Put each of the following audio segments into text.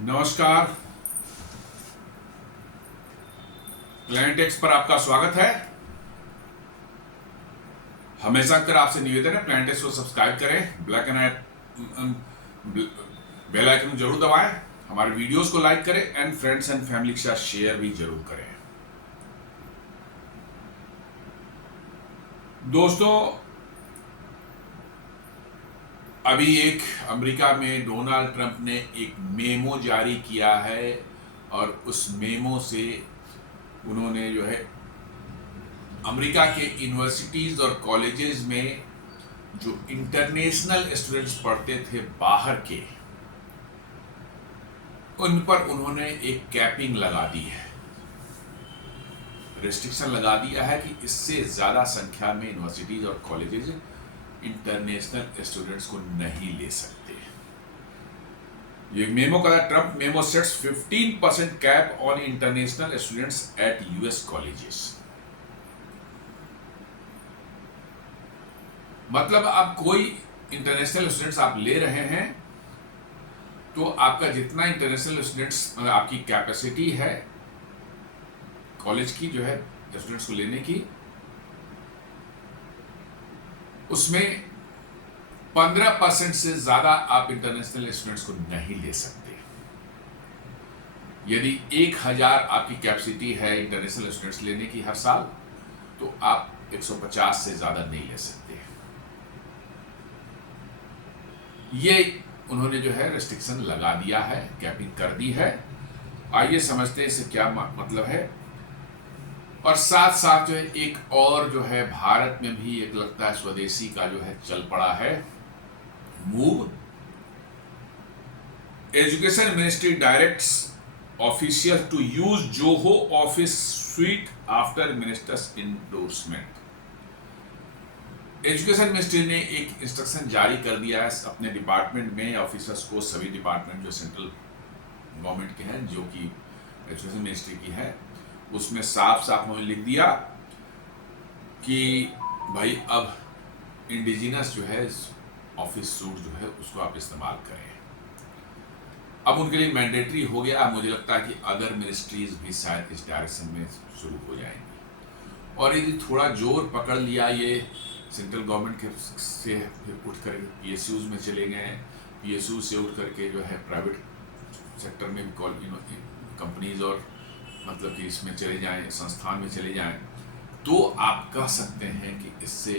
नमस्कार। प्लैनेटेक्स पर आपका स्वागत है। हमेशा कर आपसे निवेदन है, प्लैनेटेक्स को सब्सक्राइब करें, बेल आइकन जरूर दबाएं, हमारे वीडियोस को लाइक करें एंड फ्रेंड्स एंड फैमिली के साथ शेयर भी जरूर करें। दोस्तों, अभी एक अमेरिका में डोनाल्ड ट्रंप ने एक मेमो जारी किया है और उस मेमो से उन्होंने जो है अमेरिका के यूनिवर्सिटीज़ और कॉलेजेस में जो इंटरनेशनल स्टूडेंट्स पढ़ते थे बाहर के, उन पर उन्होंने एक कैपिंग लगा दी है, रेस्ट्रिक्शन लगा दिया है कि इससे ज़्यादा संख्या में यूनिवर्सिटीज़ और कॉलेजेस इंटरनेशनल स्टूडेंट्स को नहीं ले सकते। ये मेमो का Trump memo sets 15% cap on international students at US colleges. मतलब आप कोई इंटरनेशनल स्टूडेंट्स आप ले रहे हैं तो आपका जितना इंटरनेशनल स्टूडेंट्स आपकी कैपेसिटी है कॉलेज की जो है स्टूडेंट्स को लेने की, उसमें 15% से ज्यादा आप इंटरनेशनल स्टूडेंट्स को नहीं ले सकते। यदि 1000 आपकी कैपेसिटी है इंटरनेशनल स्टूडेंट्स लेने की हर साल, तो आप 150 से ज्यादा नहीं ले सकते। ये उन्होंने जो है रेस्ट्रिक्शन लगा दिया है, कैपिंग कर दी है। आइए समझते हैं इससे क्या मतलब है। और साथ साथ जो है एक और जो है भारत में भी एक लगता है स्वदेशी का जो है चल पड़ा है move. Education ministry directs official to use Zoho office suite after ministers endorsement. Education ministry ने एक इंस्ट्रक्शन जारी कर दिया है अपने डिपार्टमेंट में ऑफिसर्स को, सभी डिपार्टमेंट जो सेंट्रल गवर्नमेंट के हैं, जो कि एजुकेशन मिनिस्ट्री की है, उसमें साफ साफ उन्होंने लिख दिया कि भाई अब इंडिजिनस जो है ऑफिस सूट जो है उसको आप इस्तेमाल करें। अब उनके लिए मैंडेटरी हो गया। मुझे लगता है कि अदर मिनिस्ट्रीज भी शायद इस डायरेक्शन में शुरू हो जाएंगी। और यदि थोड़ा जोर पकड़ लिया ये सेंट्रल गवर्नमेंट के से, फिर उठ कर पीएसयूज में चले गए, पीएसयू से उठ करके जो है प्राइवेट सेक्टर में भी कंपनीज और मतलब कि इसमें चले जाएं, संस्थान में चले जाएं, तो आप कह सकते हैं कि इससे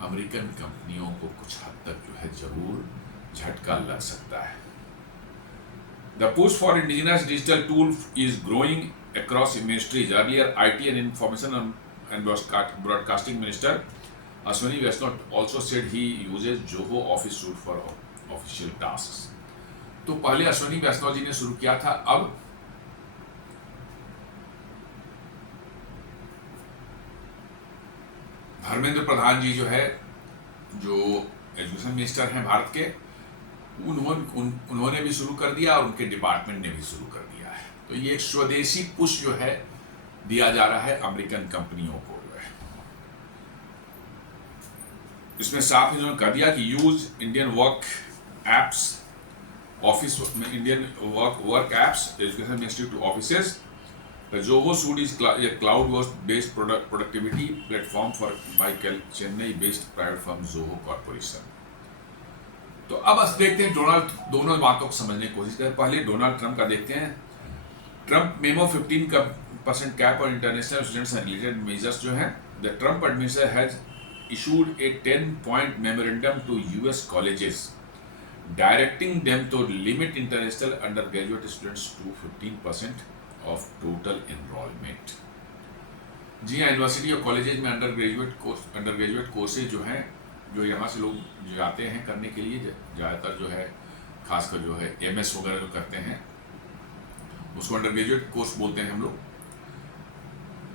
अमेरिकन कंपनियों को कुछ हद तक जो है जरूर झटका लग सकता है। The push for indigenous digital tool is growing across ministries. Earlier IT and information and broadcasting minister Ashwini Vaishnaw also said he uses Zoho Office Suite for official tasks। तो पहले अश्विनी वैष्णव जी ने शुरू किया था, अब धर्मेंद्र प्रधान जी जो है, जो एजुकेशन मिनिस्टर हैं भारत के, उन्होंने भी शुरू कर दिया और उनके डिपार्टमेंट ने भी शुरू कर दिया है। तो ये एक स्वदेशी पुश जो है दिया जा रहा है अमेरिकन कंपनियों को। इसमें साफ इन्होंने कह दिया कि use Indian work apps office में, Indian work apps education ministry to offices. The Zoho suite is cloud based productivity platform for by Chennai based private firm Zoho corporation. तो अब देखते हैं दोनों बातों को समझने की कोशिश करें। पहले डोनाल्ड ट्रंप का देखते हैं। ट्रंप मेमो 15% कैप और international students and related measures जो है, the Trump administration has issued a 10-point memorandum to US colleges directing them to limit international undergraduate students to 15% of total enrollment। जी हाँ, university और colleges में undergraduate courses जो हैं, जो यहाँ से लोग जाते हैं करने के लिए, ज़्यादातर जो है खासकर जो है MS वगैरह जो करते हैं उसको अंडरग्रेजुएट कोर्स बोलते हैं हम लोग।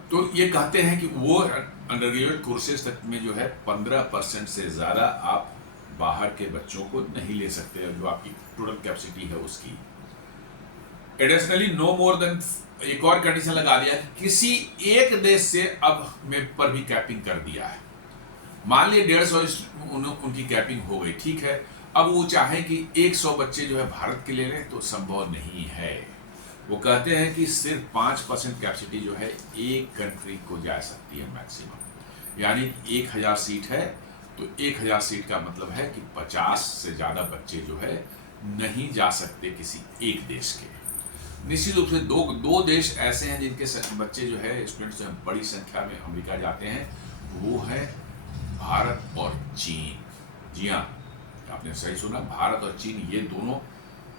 तो ये कहते हैं कि वो अंडरग्रेजुएट कोर्सेज तक में जो है 15% से ज़्यादा आप बाहर के बच्चों को नहीं ले सकते, जो आपकी टोटल कैपेसिटी है उसकी। एडिशनली नो मोर देन, एक और कंडीशन लगा दिया कि किसी एक देश से अब में पर भी कैपिंग कर दिया है। मान लीजिए 150 उनकी कैपिंग हो गई, ठीक है। अब वो चाहे कि 100 बच्चे जो है भारत के ले लें तो संभव नहीं है। वो कहते हैं कि सिर्फ 5% कैपेसिटी जो है एक कंट्री को जा सकती है मैक्सिमम, यानी 1000 सीट है तो 1000 सीट का मतलब है कि 50 से ज़्यादा बच्चे जो है नहीं जा सकते किसी एक देश के। निश्चित रूप से दो देश ऐसे हैं जिनके बच्चे जो है स्टूडेंट्स जो है बड़ी संख्या में अमेरिका जाते हैं, वो है भारत और चीन। जी हाँ, आपने सही सुना, भारत और चीन ये दोनों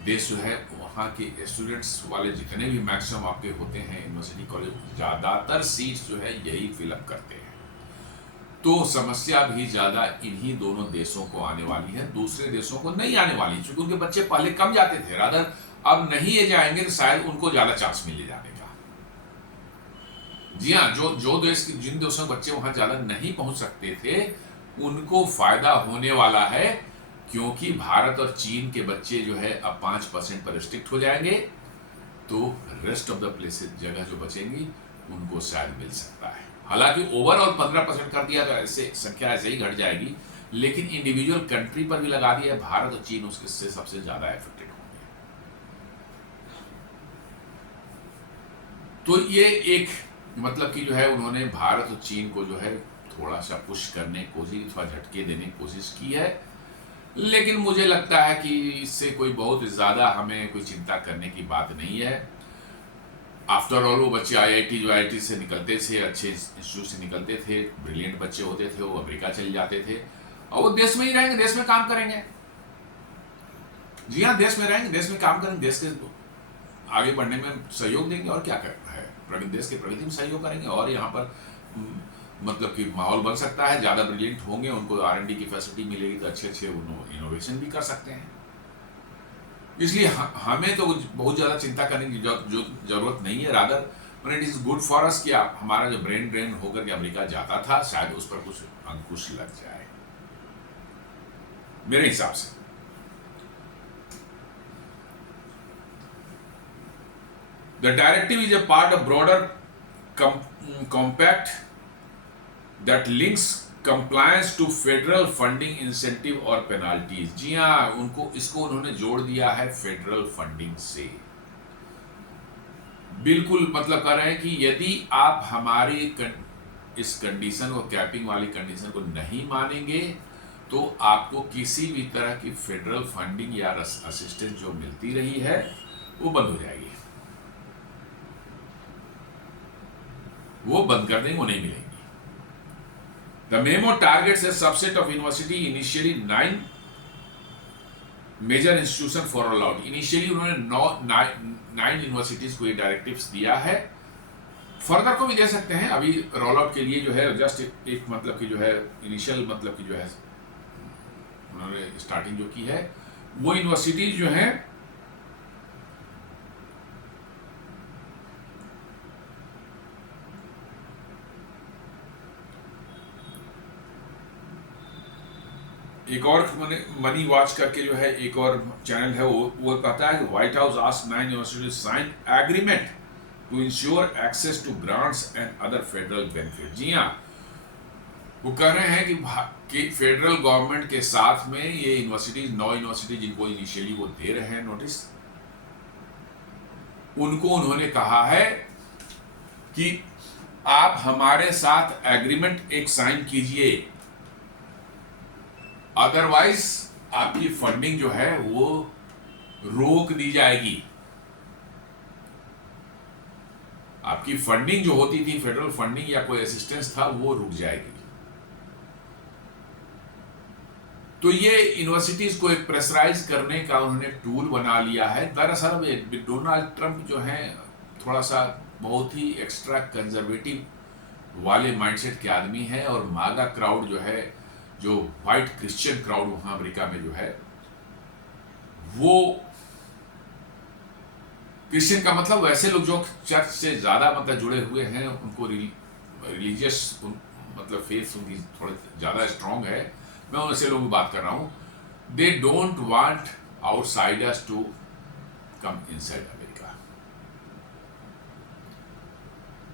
देश जो है वहाँ के स्टूडेंट्स वाले जितने भी मैक्सिमम आपके होते हैं यूनिवर्सिटी कॉलेज, ज़्यादातर सीट्स जो है यही फिलअप करते हैं। तो समस्या भी ज़्यादा इन्हीं दोनों देशों को आने वाली है, दूसरे देशों को नहीं आने वाली, क्योंकि उनके बच्चे पहले कम जाते थे, रादर अब नहीं ये जाएंगे तो शायद उनको ज़्यादा चांस मिले जाने का। जी हाँ, जो देश जिन देशों के बच्चे वहाँ ज़्यादा नहीं पहुँच सकते थे उनको फायदा होने वाला है, क्योंकि भारत और चीन के बच्चे जो है अब 5% पर रिस्ट्रिक्ट हो जाएंगे, तो रेस्ट ऑफ द प्लेसेस जगह जो बचेंगी उनको शायद मिल सकता है। हालांकि ओवरऑल 15% कर दिया तो ऐसे संख्या ऐसे ही घट जाएगी, लेकिन इंडिविजुअल कंट्री पर भी लगा दिया है, भारत और चीन उसके सबसे ज्यादा इफेक्टेड होंगे। तो ये एक मतलब कि जो है उन्होंने भारत और चीन को जो है थोड़ा सा पुश करने की कोशिश, थोड़ा झटके देने की कोशिश की है, लेकिन मुझे लगता है कि इससे कोई बहुत ज़्यादा हमें कोई चिंता करने की बात नहीं है। आफ्टर ऑल वो बच्चे आईआईटी से निकलते थे, अच्छे इंस्टीट्यूट से निकलते थे, ब्रिलियंट बच्चे होते थे, वो अमेरिका चले जाते थे और वो देश में ही रहेंगे, देश में काम करेंगे। जी हाँ, देश में रहेंगे, देश में काम करेंगे, देश के आगे बढ़ने में सहयोग देंगे और क्या करना है, देश के प्रगति में सहयोग करेंगे और यहाँ पर मतलब कि माहौल बन सकता है, ज़्यादा ब्रिलियंट होंगे, उनको R&D की फैसिलिटी मिलेगी तो अच्छे अच्छे इनोवेशन भी कर सकते हैं। इसलिए हमें तो बहुत ज़्यादा चिंता करने की जरूरत नहीं है, rather it is good for us कि हमारा जो ब्रेन ड्रेन होकर के अमेरिका जाता था शायद उस पर कुछ अंकुश लग जाए, मेरे हिसाब से। The directive is a part of broader compact that links compliance to federal funding incentive और penalties। जी हाँ, इसको उन्होंने जोड़ दिया है फेडरल फंडिंग से। बिल्कुल मतलब कर रहे हैं कि यदि आप हमारी इस कंडीशन को, कैपिंग वाली कंडीशन को नहीं मानेंगे तो आपको किसी भी तरह की फेडरल फंडिंग या असिस्टेंस जो मिलती रही है वो बंद हो जाएगी, वो बंद कर देंगे, वो नहीं मिलेंगी। The memo targets a subset of university, initially 9 major institutions for all out। Initially उन्होंने 9 यूनिवर्सिटीज को ये डायरेक्टिव्स दिया है, फर्दर को भी दे सकते हैं। अभी रोल आउट के लिए जो है जस्ट एक मतलब की जो है इनिशियल मतलब की जो है उन्होंने स्टार्टिंग जो की है, वो यूनिवर्सिटीज जो है एक और मनी वॉच करके जो है एक और चैनल है, वो कहता है कि White House asked 9 universities sign agreement to ensure access to grants and other federal benefit. जी हाँ, वो कह रहे हैं कि फेडरल गवर्नमेंट के साथ में ये यूनिवर्सिटीज, 9 यूनिवर्सिटी जिनको इनिशियली वो दे रहे हैं नोटिस, उनको उन्होंने कहा है कि आप हमारे साथ एग्रीमेंट एक साइन कीजिए, अदरवाइज आपकी फंडिंग जो है वो रोक दी जाएगी। आपकी फंडिंग जो होती थी, फेडरल फंडिंग या कोई असिस्टेंस था, वो रुक जाएगी। तो ये यूनिवर्सिटीज को एक प्रेशराइज करने का उन्होंने टूल बना लिया है। दरअसल डोनाल्ड ट्रंप जो है थोड़ा सा बहुत ही एक्स्ट्रा कंजर्वेटिव वाले माइंडसेट के आदमी है, और मागा क्राउड जो है, जो वाइट क्रिश्चियन क्राउड वहां अमेरिका में जो है, वो क्रिश्चियन का मतलब वैसे लोग जो चर्च से ज्यादा मतलब जुड़े हुए हैं, उनको रिलीजियस मतलब फेथ उनकी थोड़े ज्यादा स्ट्रांग है, मैं उनसे लोगों की बात कर रहा हूं। They don't want outsiders to come inside America.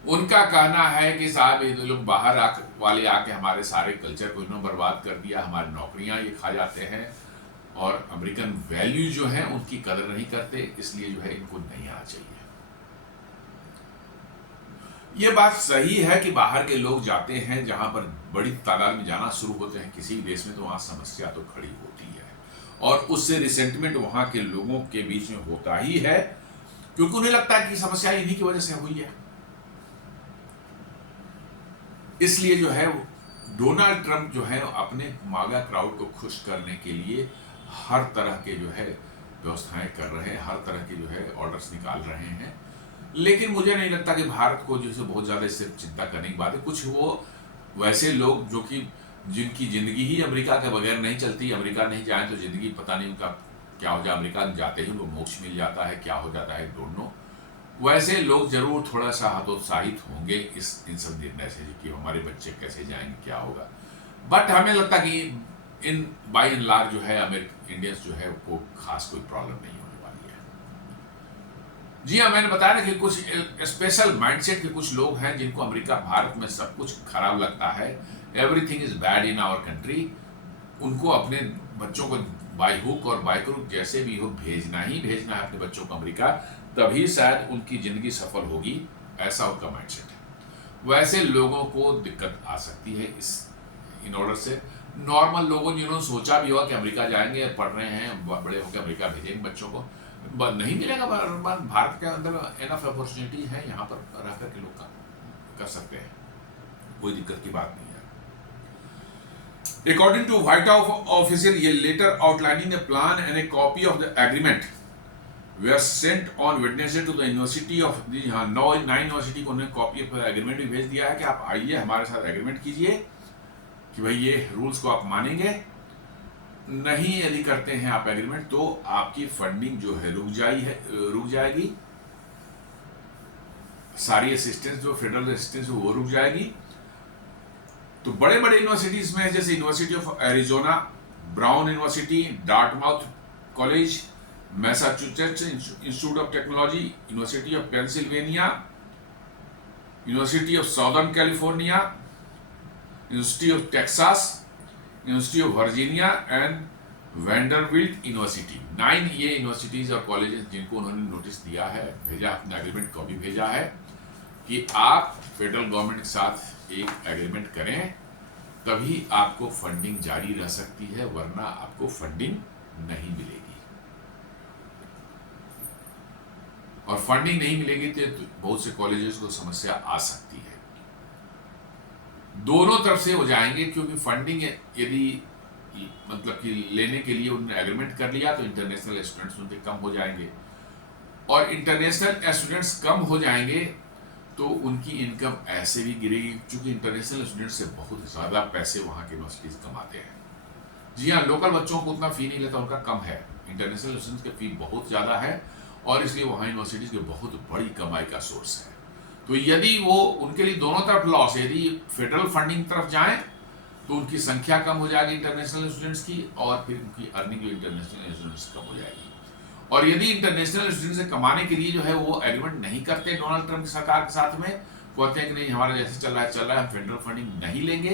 उनका कहना है कि साहब ये लोग बाहर वाले आके हमारे सारे कल्चर को इन्होंने बर्बाद कर दिया, हमारी नौकरियां ये खा जाते हैं, और अमेरिकन वैल्यू जो है उनकी कदर नहीं करते, इसलिए जो है इनको नहीं आना चाहिए। ये बात सही है कि बाहर के लोग जाते हैं, जहां पर बड़ी तादाद में जाना शुरू होते हैं किसी भी देश में, तो वहां समस्या तो खड़ी होती है और उससे रिसेंटमेंट वहां के लोगों के बीच में होता ही है, क्योंकि उन्हें लगता है कि समस्या इन्हीं की वजह से हुई है। इसलिए जो है डोनाल्ड ट्रंप जो है अपने मागा क्राउड को खुश करने के लिए हर तरह के जो है व्यवस्थाएं कर रहे हैं, हर तरह के जो है ऑर्डर्स निकाल रहे हैं। लेकिन मुझे नहीं लगता कि भारत को जो है बहुत ज़्यादा इससे चिंता करने की बात है। कुछ वो वैसे लोग जो कि जिनकी ज़िंदगी ही अमेरिका के बगैर नहीं चलती, अमेरिका नहीं जाए तो ज़िंदगी पता नहीं उनका क्या हो जाए, अमेरिका जाते ही उनको मोक्ष मिल जाता है, क्या हो जाता है डोंट नो। वैसे लोग जरूर थोड़ा सा हतोत्साहित होंगे इन सब निर्णय से कि हमारे बच्चे कैसे जाएंगे, क्या होगा। बट हमें लगता कि इन बाई एंड लार्ज जो है इंडियंस जो है वो खास कोई प्रॉब्लम नहीं होने वाली है। जी हाँ, मैंने बताया ना कि कुछ स्पेशल माइंडसेट के कुछ लोग हैं जिनको अमेरिका भारत में सब कुछ खराब लगता है, everything is bad in our country. उनको अपने बच्चों को बाय हुक और बाय क्रुक जैसे भी हो भेजना ही भेजना है अपने बच्चों को अमेरिका, तभी शायद उनकी जिंदगी सफल होगी, ऐसा उनका माइंडसेट है। वैसे लोगों को दिक्कत आ सकती है इन ऑर्डर से। नॉर्मल लोगों जिन्होंने सोचा भी होगा कि अमेरिका जाएंगे, पढ़ रहे हैं, बड़े होकर अमेरिका भेजेंगे बच्चों को, नहीं मिलेगा। भारत के अंदर एनफ अपॉर्चुनिटी है, यहाँ पर रह करके लोग कर सकते हैं, कोई दिक्कत की बात नहीं है। According to White House official, a letter outlining a plan and a copy of the agreement were sent on Wednesday to the University of the 9 university को उन्होंने कॉपी ऑफ एग्रीमेंट भी भेज दिया है कि आप आइए हमारे साथ एग्रीमेंट कीजिए कि भाई ये रूल्स को आप मानेंगे, नहीं यदि करते हैं आप एग्रीमेंट तो आपकी फंडिंग जो है रुक जाएगी, सारी असिस्टेंस जो फेडरल असिस्टेंस वो रुक जाएगी। तो बड़े बड़े यूनिवर्सिटीज में जैसे university of Arizona, brown university, Dartmouth college, Massachusetts institute of technology, university of Pennsylvania, university of southern California, university of Texas, university of Virginia and Vanderbilt university, 9 ये यूनिवर्सिटीज और कॉलेजेस जिनको उन्होंने नोटिस दिया है, भेजा, अपने एग्रीमेंट कॉपी भेजा है कि आप फेडरल गवर्नमेंट के साथ एक एग्रीमेंट करें, तभी आपको फंडिंग जारी रह सकती है, वरना आपको फंडिंग नहीं मिलेगी। और फंडिंग नहीं मिलेगी तो बहुत से कॉलेजेस को समस्या आ सकती है। दोनों तरफ से हो जाएंगे, क्योंकि फंडिंग यदि मतलब कि लेने के लिए उन्होंने एग्रीमेंट कर लिया तो इंटरनेशनल स्टूडेंट्स उनके कम हो जाएंगे, और इंटरनेशनल स्टूडेंट्स कम हो जाएंगे तो उनकी इनकम ऐसे भी गिरेगी, क्योंकि इंटरनेशनल स्टूडेंट्स से बहुत ज़्यादा पैसे वहाँ के यूनिवर्सिटीज कमाते हैं। जी हाँ, लोकल बच्चों को उतना फ़ी नहीं लेता, उनका कम है, इंटरनेशनल स्टूडेंट्स के फ़ी बहुत ज़्यादा है, और इसलिए वहाँ यूनिवर्सिटीज़ की बहुत बड़ी कमाई का सोर्स है। तो यदि वो उनके लिए दोनों तरफ लॉस है, यदि फेडरल फंडिंग तरफ जाएँ तो उनकी संख्या कम हो जाएगी इंटरनेशनल स्टूडेंट्स की, और फिर उनकी अर्निंग भी इंटरनेशनल स्टूडेंट्स कम हो जाएगी। और यदि इंटरनेशनल स्टूडेंट से कमाने के लिए जो है वो एग्रीमेंट नहीं करते डोनाल्ड ट्रंप की सरकार के साथ में, कहते हैं कि नहीं हमारा जैसे चल रहा है हम फेडरल फंडिंग नहीं लेंगे,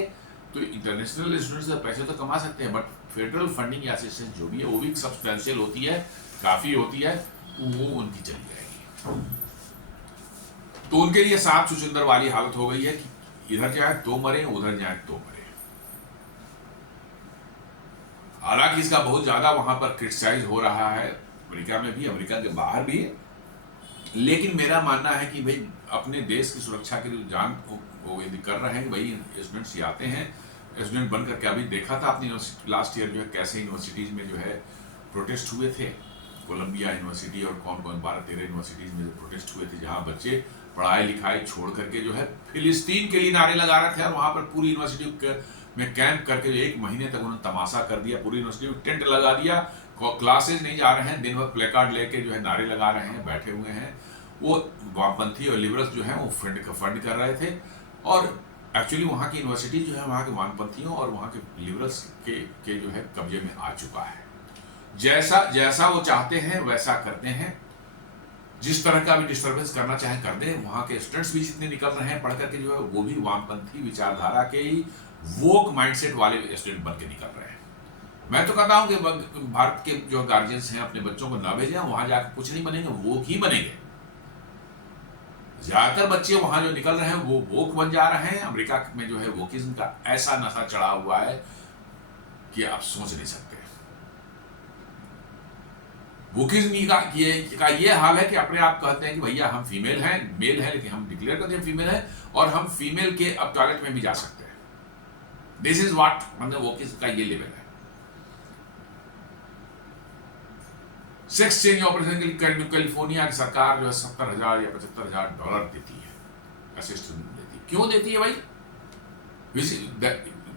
तो इंटरनेशनल स्टूडेंट से पैसे तो कमा सकते हैं, बट फेडरल फंडिंग या असिस्टेंस जो भी है वो भी सब्सटेंशियल होती है, काफ़ी होती है, वो उनकी चली जाएगी। तो उनके लिए सात चुचंदर वाली हालत हो गई है कि इधर जाए तो मरे, उधर जाए तो मरे। हालांकि इसका बहुत ज़्यादा वहाँ पर क्रिटिसाइज हो रहा है, अमेरिका में भी, अमेरिका के बाहर भी, लेकिन मेरा मानना है कि भाई अपने देश की सुरक्षा के लिए जान वो यदि कर रहे हैं कि भाई स्टूडेंट्स ही आते हैं, स्टूडेंट बन करके अभी देखा था अपनी लास्ट ईयर जो है कैसे यूनिवर्सिटीज़ में जो है प्रोटेस्ट हुए थे, कोलंबिया यूनिवर्सिटी और कौन कौन 12-13 यूनिवर्सिटीज़ में जो प्रोटेस्ट हुए थे, जहाँ बच्चे पढ़ाई लिखाई छोड़ करके जो है फिलिस्तीन के लिए नारे लगा रहे थे, और वहाँ पर पूरी यूनिवर्सिटी में कैंप करके 1 महीने तक उन्होंने तमाशा कर दिया, पूरी यूनिवर्सिटी में टेंट लगा दिया, क्लासेज नहीं जा रहे हैं, दिन भर प्ले कार्ड लेके जो है नारे लगा रहे हैं, बैठे हुए हैं। वो वामपंथी और लिबरल्स जो हैं वो फंड कर रहे थे, और एक्चुअली वहाँ की यूनिवर्सिटी जो है वहाँ के वामपंथियों और वहाँ के लिबरल्स के जो है कब्जे में आ चुका है। जैसा वो चाहते हैं वैसा करते हैं, जिस तरह का भी डिस्टर्बेंस करना चाहे कर दे। वहाँ के स्टूडेंट्स भी जितने निकल रहे हैं पढ़ करके जो है वो भी वामपंथी विचारधारा के ही वोक माइंडसेट वाले स्टूडेंट बन के निकल रहे हैं। मैं तो कहता हूं कि भारत के जो गार्जियंस हैं अपने बच्चों को ना भेजें, वहां जाकर कुछ नहीं बनेंगे, वोक ही बनेंगे। ज्यादातर बच्चे वहां जो निकल रहे हैं वो वोक बन जा रहे हैं। अमेरिका में जो है वोकिज्म का ऐसा नशा चढ़ा हुआ है कि आप सोच नहीं सकते। वोकिज्म का ये हाल है कि अपने आप कहते हैं कि भैया हम फीमेल हैं, मेल हैं, लेकिन हम डिक्लेयर करते हैं फीमेल हैं, और हम फीमेल के अब टॉयलेट में भी जा सकते हैं। दिस इज व्हाट, मतलब वोकिज्म का ये लेवल है। सेक्स चेंज ऑपरेशन के लिए कैलिफोर्निया की सरकार जो है $70,000 या $75,000 देती है, असिस्टेंस देती है। क्यों देती है भाई?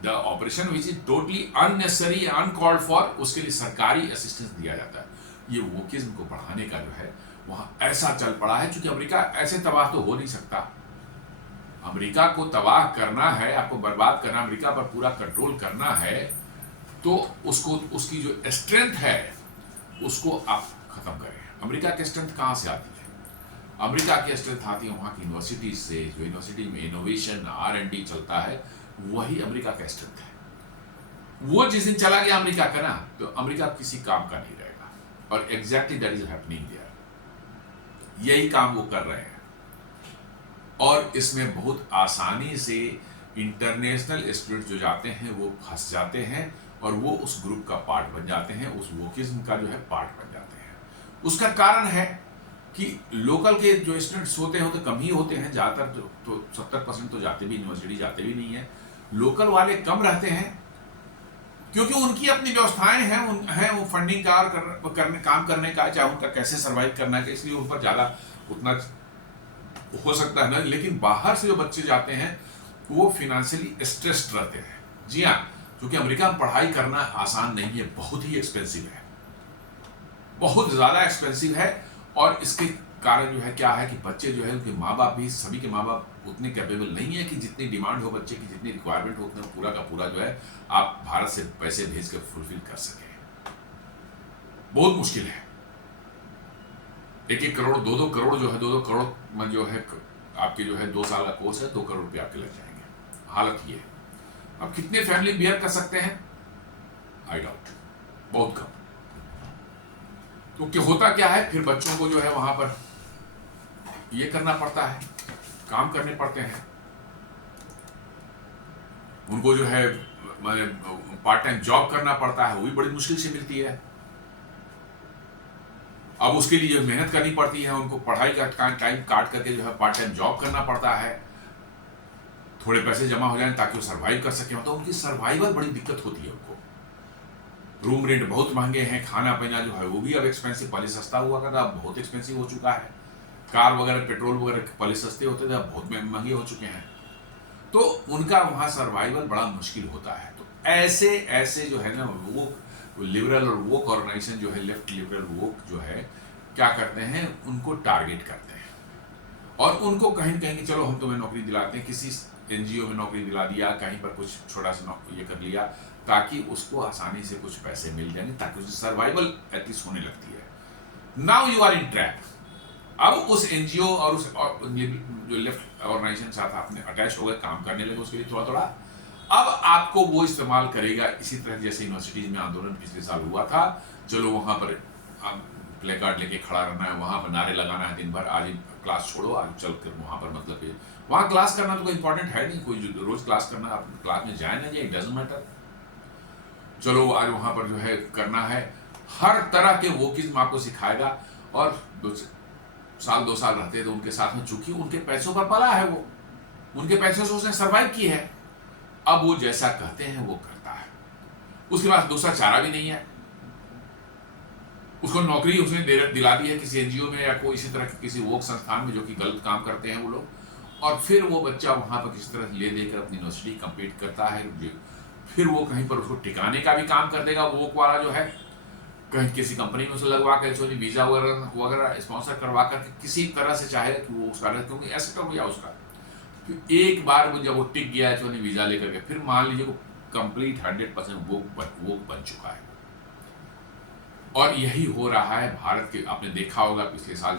The operation which is totally unnecessary, uncalled for, उसके लिए सरकारी असिस्टेंस दिया जाता है। ये वोकिज्म को बढ़ाने का जो है वहां ऐसा चल पड़ा है, क्योंकि अमेरिका ऐसे तबाह तो हो नहीं सकता। अमेरिका को तबाह करना है, आपको बर्बाद करना, अमेरिका पर पूरा कंट्रोल करना है, तो उसको उसकी जो स्ट्रेंथ है उसको आप खत्म करें। अमेरिका की स्ट्रेंथ कहां से आती है? अमेरिका की स्ट्रेंथ आती है वहां की यूनिवर्सिटीज से। जो यूनिवर्सिटी में इनोवेशन R&D चलता है, वही अमेरिका का स्ट्रेंथ है। वो जिस दिन चला गया अमेरिका का ना, तो अमेरिका किसी काम का नहीं रहेगा। और exactly that is happening there. यही काम वो कर रहे हैं, और इसमें बहुत आसानी से इंटरनेशनल स्टूडेंट जो जाते हैं वो फंस जाते हैं, और वो उस ग्रुप का पार्ट बन जाते हैं, उस वोकिज्म का जो है पार्ट बन जाते हैं। उसका कारण है कि लोकल के जो स्टूडेंट्स होते हैं वो तो कम ही होते हैं, ज़्यादातर तो 70% तो जाते भी यूनिवर्सिटी जाते भी नहीं है। लोकल वाले कम रहते हैं, क्योंकि उनकी अपनी व्यवस्थाएं हैं, वो फंडिंग काम करने का, चाहे उनका कैसे सर्वाइव करना है, इसलिए उन पर ज़्यादा उतना हो सकता है ना। लेकिन बाहर से जो बच्चे जाते हैं वो फिनेंशियली स्ट्रेस्ड रहते हैं। जी हाँ, क्योंकि अमेरिका में पढ़ाई करना आसान नहीं है, बहुत ही एक्सपेंसिव है, बहुत ज़्यादा एक्सपेंसिव है। और इसके कारण जो है क्या है कि बच्चे जो है उनके माँ बाप भी, सभी के माँ बाप उतने कैपेबल नहीं है कि जितनी डिमांड हो बच्चे की, जितनी रिक्वायरमेंट हो, उतना पूरा का पूरा जो है आप भारत से पैसे भेज कर फुलफिल कर सके। बहुत मुश्किल है। 1-1 करोड़, 2-2 करोड़ जो है, 2-2 करोड़ में जो है आपके जो है 2 साल का कोर्स है, 2 करोड़ रुपये आपके लग जाएंगे। हालत ये है। अब कितने फैमिली बियर कर सकते हैं? आई डाउट, बहुत कम। तो होता क्या है, फिर बच्चों को जो है वहां पर ये करना पड़ता है, काम करने पड़ते हैं उनको, जो है पार्ट टाइम जॉब करना पड़ता है, वो भी बड़ी मुश्किल से मिलती है। अब उसके लिए मेहनत करनी पड़ती है, उनको पढ़ाई का टाइम काट करके जो है पार्ट टाइम जॉब करना पड़ता है, थोड़े पैसे जमा हो जाएं ताकि वो सर्वाइव कर सके। मतलब उनकी सर्वाइवल बड़ी दिक्कत होती है उनको। रूम रेंट बहुत महंगे हैं, खाना पीना जो है वो भी अब एक्सपेंसिव, पहले सस्ता हुआ करता, अब बहुत एक्सपेंसिव हो चुका है। कार वगैरह, पेट्रोल वगैरह पहले सस्ते होते थे, अब बहुत महंगे हो चुके हैं। तो उनका वहाँ सर्वाइवल बड़ा मुश्किल होता है। तो ऐसे ऐसे जो है ना, वो लिबरल और वोक ऑर्गेनाइजेशन जो है, लेफ्ट लिबरल वोक जो है, क्या करते हैं, उनको टारगेट करते हैं और उनको कहीं कहीं कि चलो हम तुम्हें नौकरी दिलाते हैं, किसी NGO में नौकरी दिला दिया, कहीं पर कुछ छोटा सा ये कर लिया, ताकि उसको आसानी से कुछ पैसे मिल जाएंगे, ताकि उसकी सर्वाइवल एटलीस्ट होने लगती है। Now you are in trap. अब उस NGO और उस जो लेफ्ट ऑर्गेनाइजेशन साथ आपने अटैच हो गए, काम करने लगे उसके लिए थोड़ा थोड़ा, अब आपको वो इस्तेमाल करेगा। इसी तरह जैसे यूनिवर्सिटीज में आंदोलन पिछले साल हुआ था, चलो वहां पर प्ले कार्ड लेके खड़ा रहना है, वहां पर नारे लगाना है दिन भर, आज क्लास छोड़ो, आज चल कर वहां पर, मतलब वहां क्लास करना तो कोई इंपॉर्टेंट है नहीं, कोई रोज क्लास करना, आप क्लास में जाए ना जाए, डजंट मैटर, चलो आज वहां पर जो है करना है। हर तरह के वोकिज्म आपको सिखाएगा। और 2 साल रहते तो उनके साथ में, चूंकि उनके पैसों पर पला है, वो उनके पैसों से उसने सर्वाइव की है, अब वो जैसा कहते हैं वो करता है, उसके पास दूसरा चारा भी नहीं है। उसको नौकरी उसने दिला दी है किसी NGO में या कोई इसी तरह के किसी वोक संस्थान में, जो कि गलत काम करते हैं वो लोग, और फिर वो बच्चा वहां पर किसी तरह ले देकर अपनी यूनिवर्सिटी कंप्लीट करता है, फिर वो कहीं पर उसको टिकाने का भी काम कर देगा वोक वाला जो है, कहीं किसी कंपनी में उसे लगवा कर वीजा वगैरह स्पॉन्सर करवा कर किसी तरह से चाहे कि वो उसका, क्योंकि ऐसे कर गया उसका, फिर एक बार वो जब वो टिक गया है वीजा लेकर के, फिर मान लीजिए वो कंप्लीट 100% वोक बन चुका है। और यही हो रहा है भारत के, आपने देखा होगा पिछले साल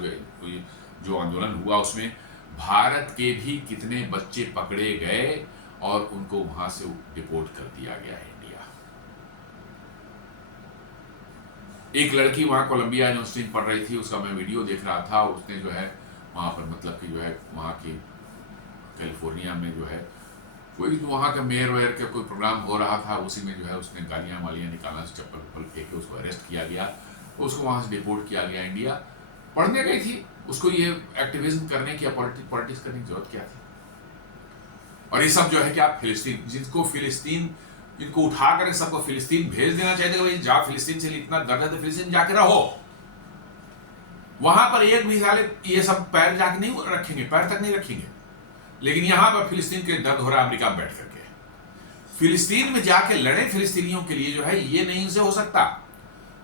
जो आंदोलन हुआ, उसमें भारत के भी कितने बच्चे पकड़े गए और उनको वहां से डिपोर्ट कर दिया गया इंडिया। एक लड़की वहाँ कोलंबिया यूनिवर्सिटी में पढ़ रही थी, उसका मैं वीडियो देख रहा था। उसने जो है वहाँ पर मतलब कि जो है वहाँ की कैलिफोर्निया में जो है कोई वहाँ का मेयर वेयर का कोई प्रोग्राम हो रहा था, उसी में जो है उसने गालियाँ वालियाँ निकालना से चप्पल वप्पल फेंके, उसको अरेस्ट किया गया, उसको वहाँ से डिपोर्ट किया गया इंडिया। पढ़ने गई थी, उसको ये एक्टिविज्म करने की या पॉलिटिक्स करने की जरूरत क्या थी? और ये सब जो है कि आप फिलिस्तीन, जिनको फिलिस्तीन इनको उठा कर सबको फिलिस्तीन भेज देना चाहिए था। भाई जा, फिलिस्तीन से इतना दर्द है तो फिलिस्तीन जाके रहो। वहां पर एक भी साले ये सब पैर जाके नहीं रखेंगे, पैर तक नहीं रखेंगे। लेकिन यहां पर फिलिस्तीन के दर्द हो रहा है अमेरिका में बैठ करके। फिलिस्तीन में जाके लड़े फिलिस्तीनियों के लिए जो है ये नहीं से हो सकता।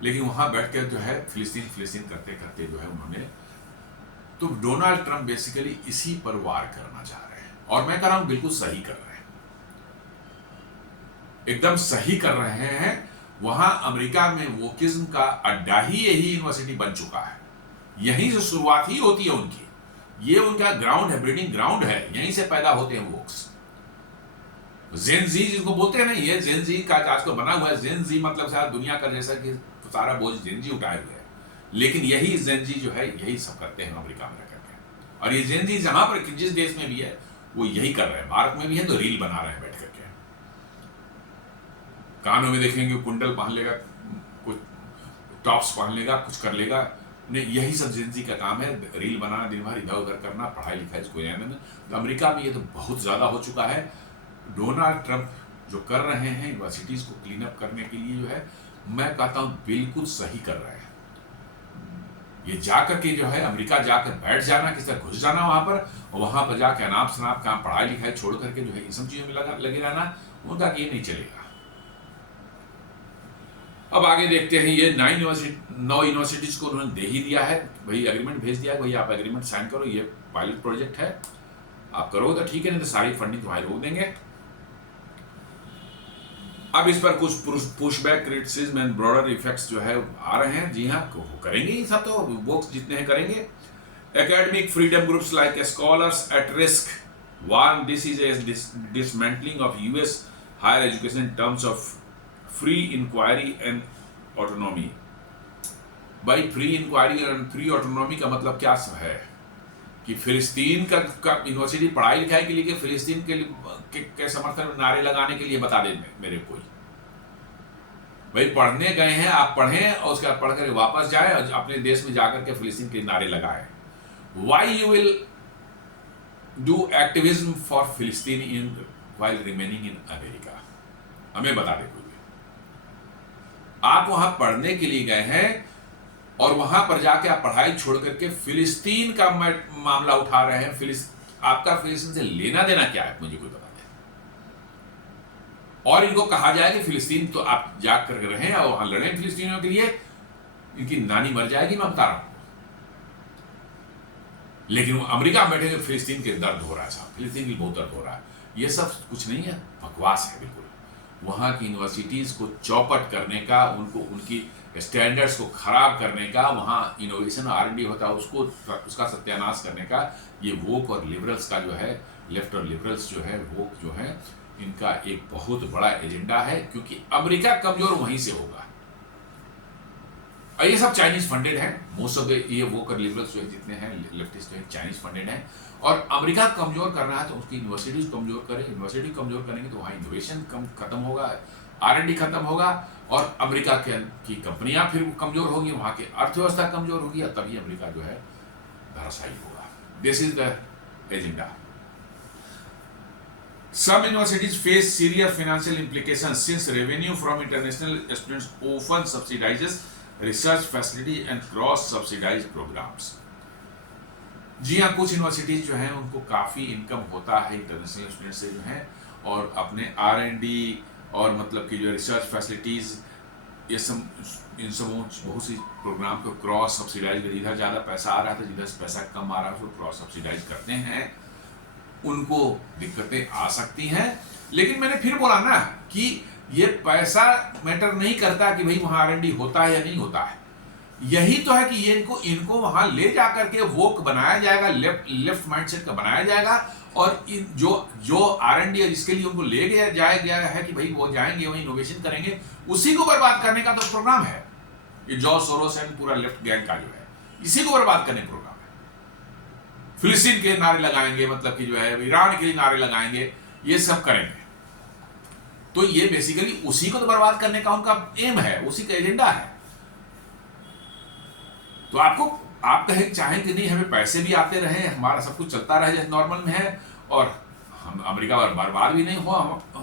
लेकिन वहां बैठ कर जो है फिलिस्तीन करते करते जो है उन्होंने, तो डोनाल्ड ट्रंप बेसिकली इसी पर वार करना चाह रहे हैं। और मैं कह रहा हूं बिल्कुल सही कर रहे हैं, एकदम सही कर रहे हैं। वहां अमेरिका में वोकिज्म का अड्डा ही यही यूनिवर्सिटी बन चुका है। यहीं से शुरुआत ही होती है उनकी। ये उनका ग्राउंड है, ब्रीडिंग ग्राउंड है, यहीं से पैदा होते हैं वोक्स। जेन जी जिनको बोलते हैं ना, ये जेन जी का आजकल बना हुआ है। जेन जी मतलब शायद दुनिया का जैसा कि सारा बोझ जेन जी उठाए हुए हैं, लेकिन यही जेन जी जो है यही सब करते हैं अमेरिका में रह करके। और ये जेन जी जहां पर जिस देश में भी है वो यही कर रहे हैं। भारत में भी है तो रील बना रहे हैं बैठ करके। कानों में देखेंगे कुंडल पहन लेगा, कुछ टॉप्स पहन लेगा, कुछ कर लेगा। नहीं, यही सब जेन जी का काम है, रील बनाना, दिन भर इधर उधर करना, पढ़ाई लिखाई को जाने में। तो अमेरिका में ये तो बहुत ज्यादा हो चुका है। डोनाल्ड ट्रंप जो कर रहे हैं यूनिवर्सिटीज को क्लीन अप करने के लिए जो है, मैं कहता हूं बिल्कुल सही कर रहे हैं। ये जाकर के जो है अमेरिका जाकर बैठ जाना, किसी तरह घुस जाना वहां पर, और वहां पर जाकर अनाप शनाप काम, पढ़ाई लिखाई छोड़ करके जो है इन सब चीजों में लगे रहना, उनका ये नहीं चलेगा। अब आगे देखते हैं। ये 9 यूनिवर्सिटीज को उन्होंने दे ही दिया है, वही एग्रीमेंट भेज दिया है, वही आप एग्रीमेट साइन करो, ये पायलट प्रोजेक्ट है, आप करोगे तो ठीक है, नहीं तो सारी फंडिंग तुम्हारी रोक देंगे। अब इस पर कुछ pushback, criticism and broader effects जो है आ रहे हैं। जी हाँ, करेंगे ही सब, तो बुक्स जितने हैं करेंगे। Academic freedom groups like scholars at risk warn this is a dismantling of US higher education in terms of free inquiry and autonomy. भाई free inquiry and free autonomy का मतलब क्या है कि फिलिस्तीन का यूनिवर्सिटी पढ़ाई लिखाई के लिए कि फिलिस्तीन के समर्थन में नारे लगाने के लिए बता दे मेरे कोई। भाई पढ़ने गए हैं, आप पढ़ें और उसके बाद पढ़ कर वापस जाए और अपने देश में जाकर के फिलिस्तीन के नारे लगाए। Why you will do activism for Palestine in while remaining in America? हमें बता दे कोई। आप वहां पढ़ने के लिए गए हैं और वहां पर जाके आप पढ़ाई छोड़ करके फिलिस्तीन का मामला उठा रहे हैं। आपका फिलिस्तीन से लेना देना क्या है, मुझे कोई बता दे। और इनको कहा जाए कि फिलिस्तीन तो आप जाकर रहे और वहां लड़े फिलिस्तीनियों के लिए, इनकी नानी मर जाएगी, मैं बता रहा हूं। लेकिन अमेरिका में बैठे फिलिस्तीन के दर्द हो रहा है साहब, फिलिस्तीन की बहुत दर्द हो रहा है। ये सब कुछ नहीं है, बकवास है बिल्कुल। वहां की यूनिवर्सिटीज को चौपट करने का, उनको उनकी स्टैंडर्ड्स को खराब करने का, वहाँ इनोवेशन R&D होता है उसका सत्यानाश करने का, ये वोक और लिबरल्स का जो है, लेफ्ट और लिबरल्स जो है, वोक जो है, इनका एक बहुत बड़ा एजेंडा है। क्योंकि अमेरिका कमजोर वहीं से होगा। और ये सब चाइनीज फंडेड है। मोस्ट ऑफ द ये वोक और लिबरल्स जो है जितने हैं लेफ्टिस्ट हैं चाइनीज फंडेड हैं। और अमेरिका कमजोर करना है तो उसकी यूनिवर्सिटीज कमजोर करें। यूनिवर्सिटी कमजोर करेंगे तो वहाँ इनोवेशन खत्म होगा, R&D खत्म होगा, और अमेरिका की कंपनियां फिर कमजोर होगी, वहां की अर्थव्यवस्था कमजोर होगी, और तभी अमेरिका जो है धराशायी होगा। This is the agenda. Some universities face serious financial implications since revenue from international students often subsidizes research facility and cross-subsidized programs. जी हाँ, कुछ यूनिवर्सिटीज जो हैं उनको काफ़ी इनकम होता है इंटरनेशनल स्टूडेंट से जो हैं, और अपने R&D और मतलब कि जो रिसर्च फैसिलिटीज़, ये सब इन सब बहुत सी प्रोग्राम को क्रॉस सब्सिडाइज, जिधर ज़्यादा पैसा आ रहा था, जिधर पैसा कम आ रहा है उसको क्रॉस सब्सिडाइज करते हैं। उनको दिक्कतें आ सकती हैं, लेकिन मैंने फिर बोला ना कि ये पैसा मैटर नहीं करता कि भाई वहाँ R&D होता है या नहीं होता है। यही तो है कि ये इनको वहाँ ले जाकर के वोक बनाया जाएगा, लेफ्ट माइंडसेट का बनाया जाएगा, और जो R&D है जिसके लिए उनको ले जाया गया है कि भाई वो जाएंगे वहीं इनोवेशन करेंगे, उसी को बर्बाद करने का तो प्रोग्राम है। ये जॉर्ज सोरोस एंड पूरा लेफ्ट गैंग का जो है, इसी को बर्बाद करने का प्रोग्राम है। फिलिस्तीन के नारे लगाएंगे, मतलब कि जो है ईरान के लिए नारे लगाएंगे, ये सब करेंगे। तो ये बेसिकली उसी को तो बर्बाद करने का उनका एम है, उसी का एजेंडा है। तो आप कहें चाहें कि नहीं हमें पैसे भी आते रहे, हमारा सब कुछ चलता रहे जैसे नॉर्मल में है, और हम अमेरिका बर्बाद भी नहीं हो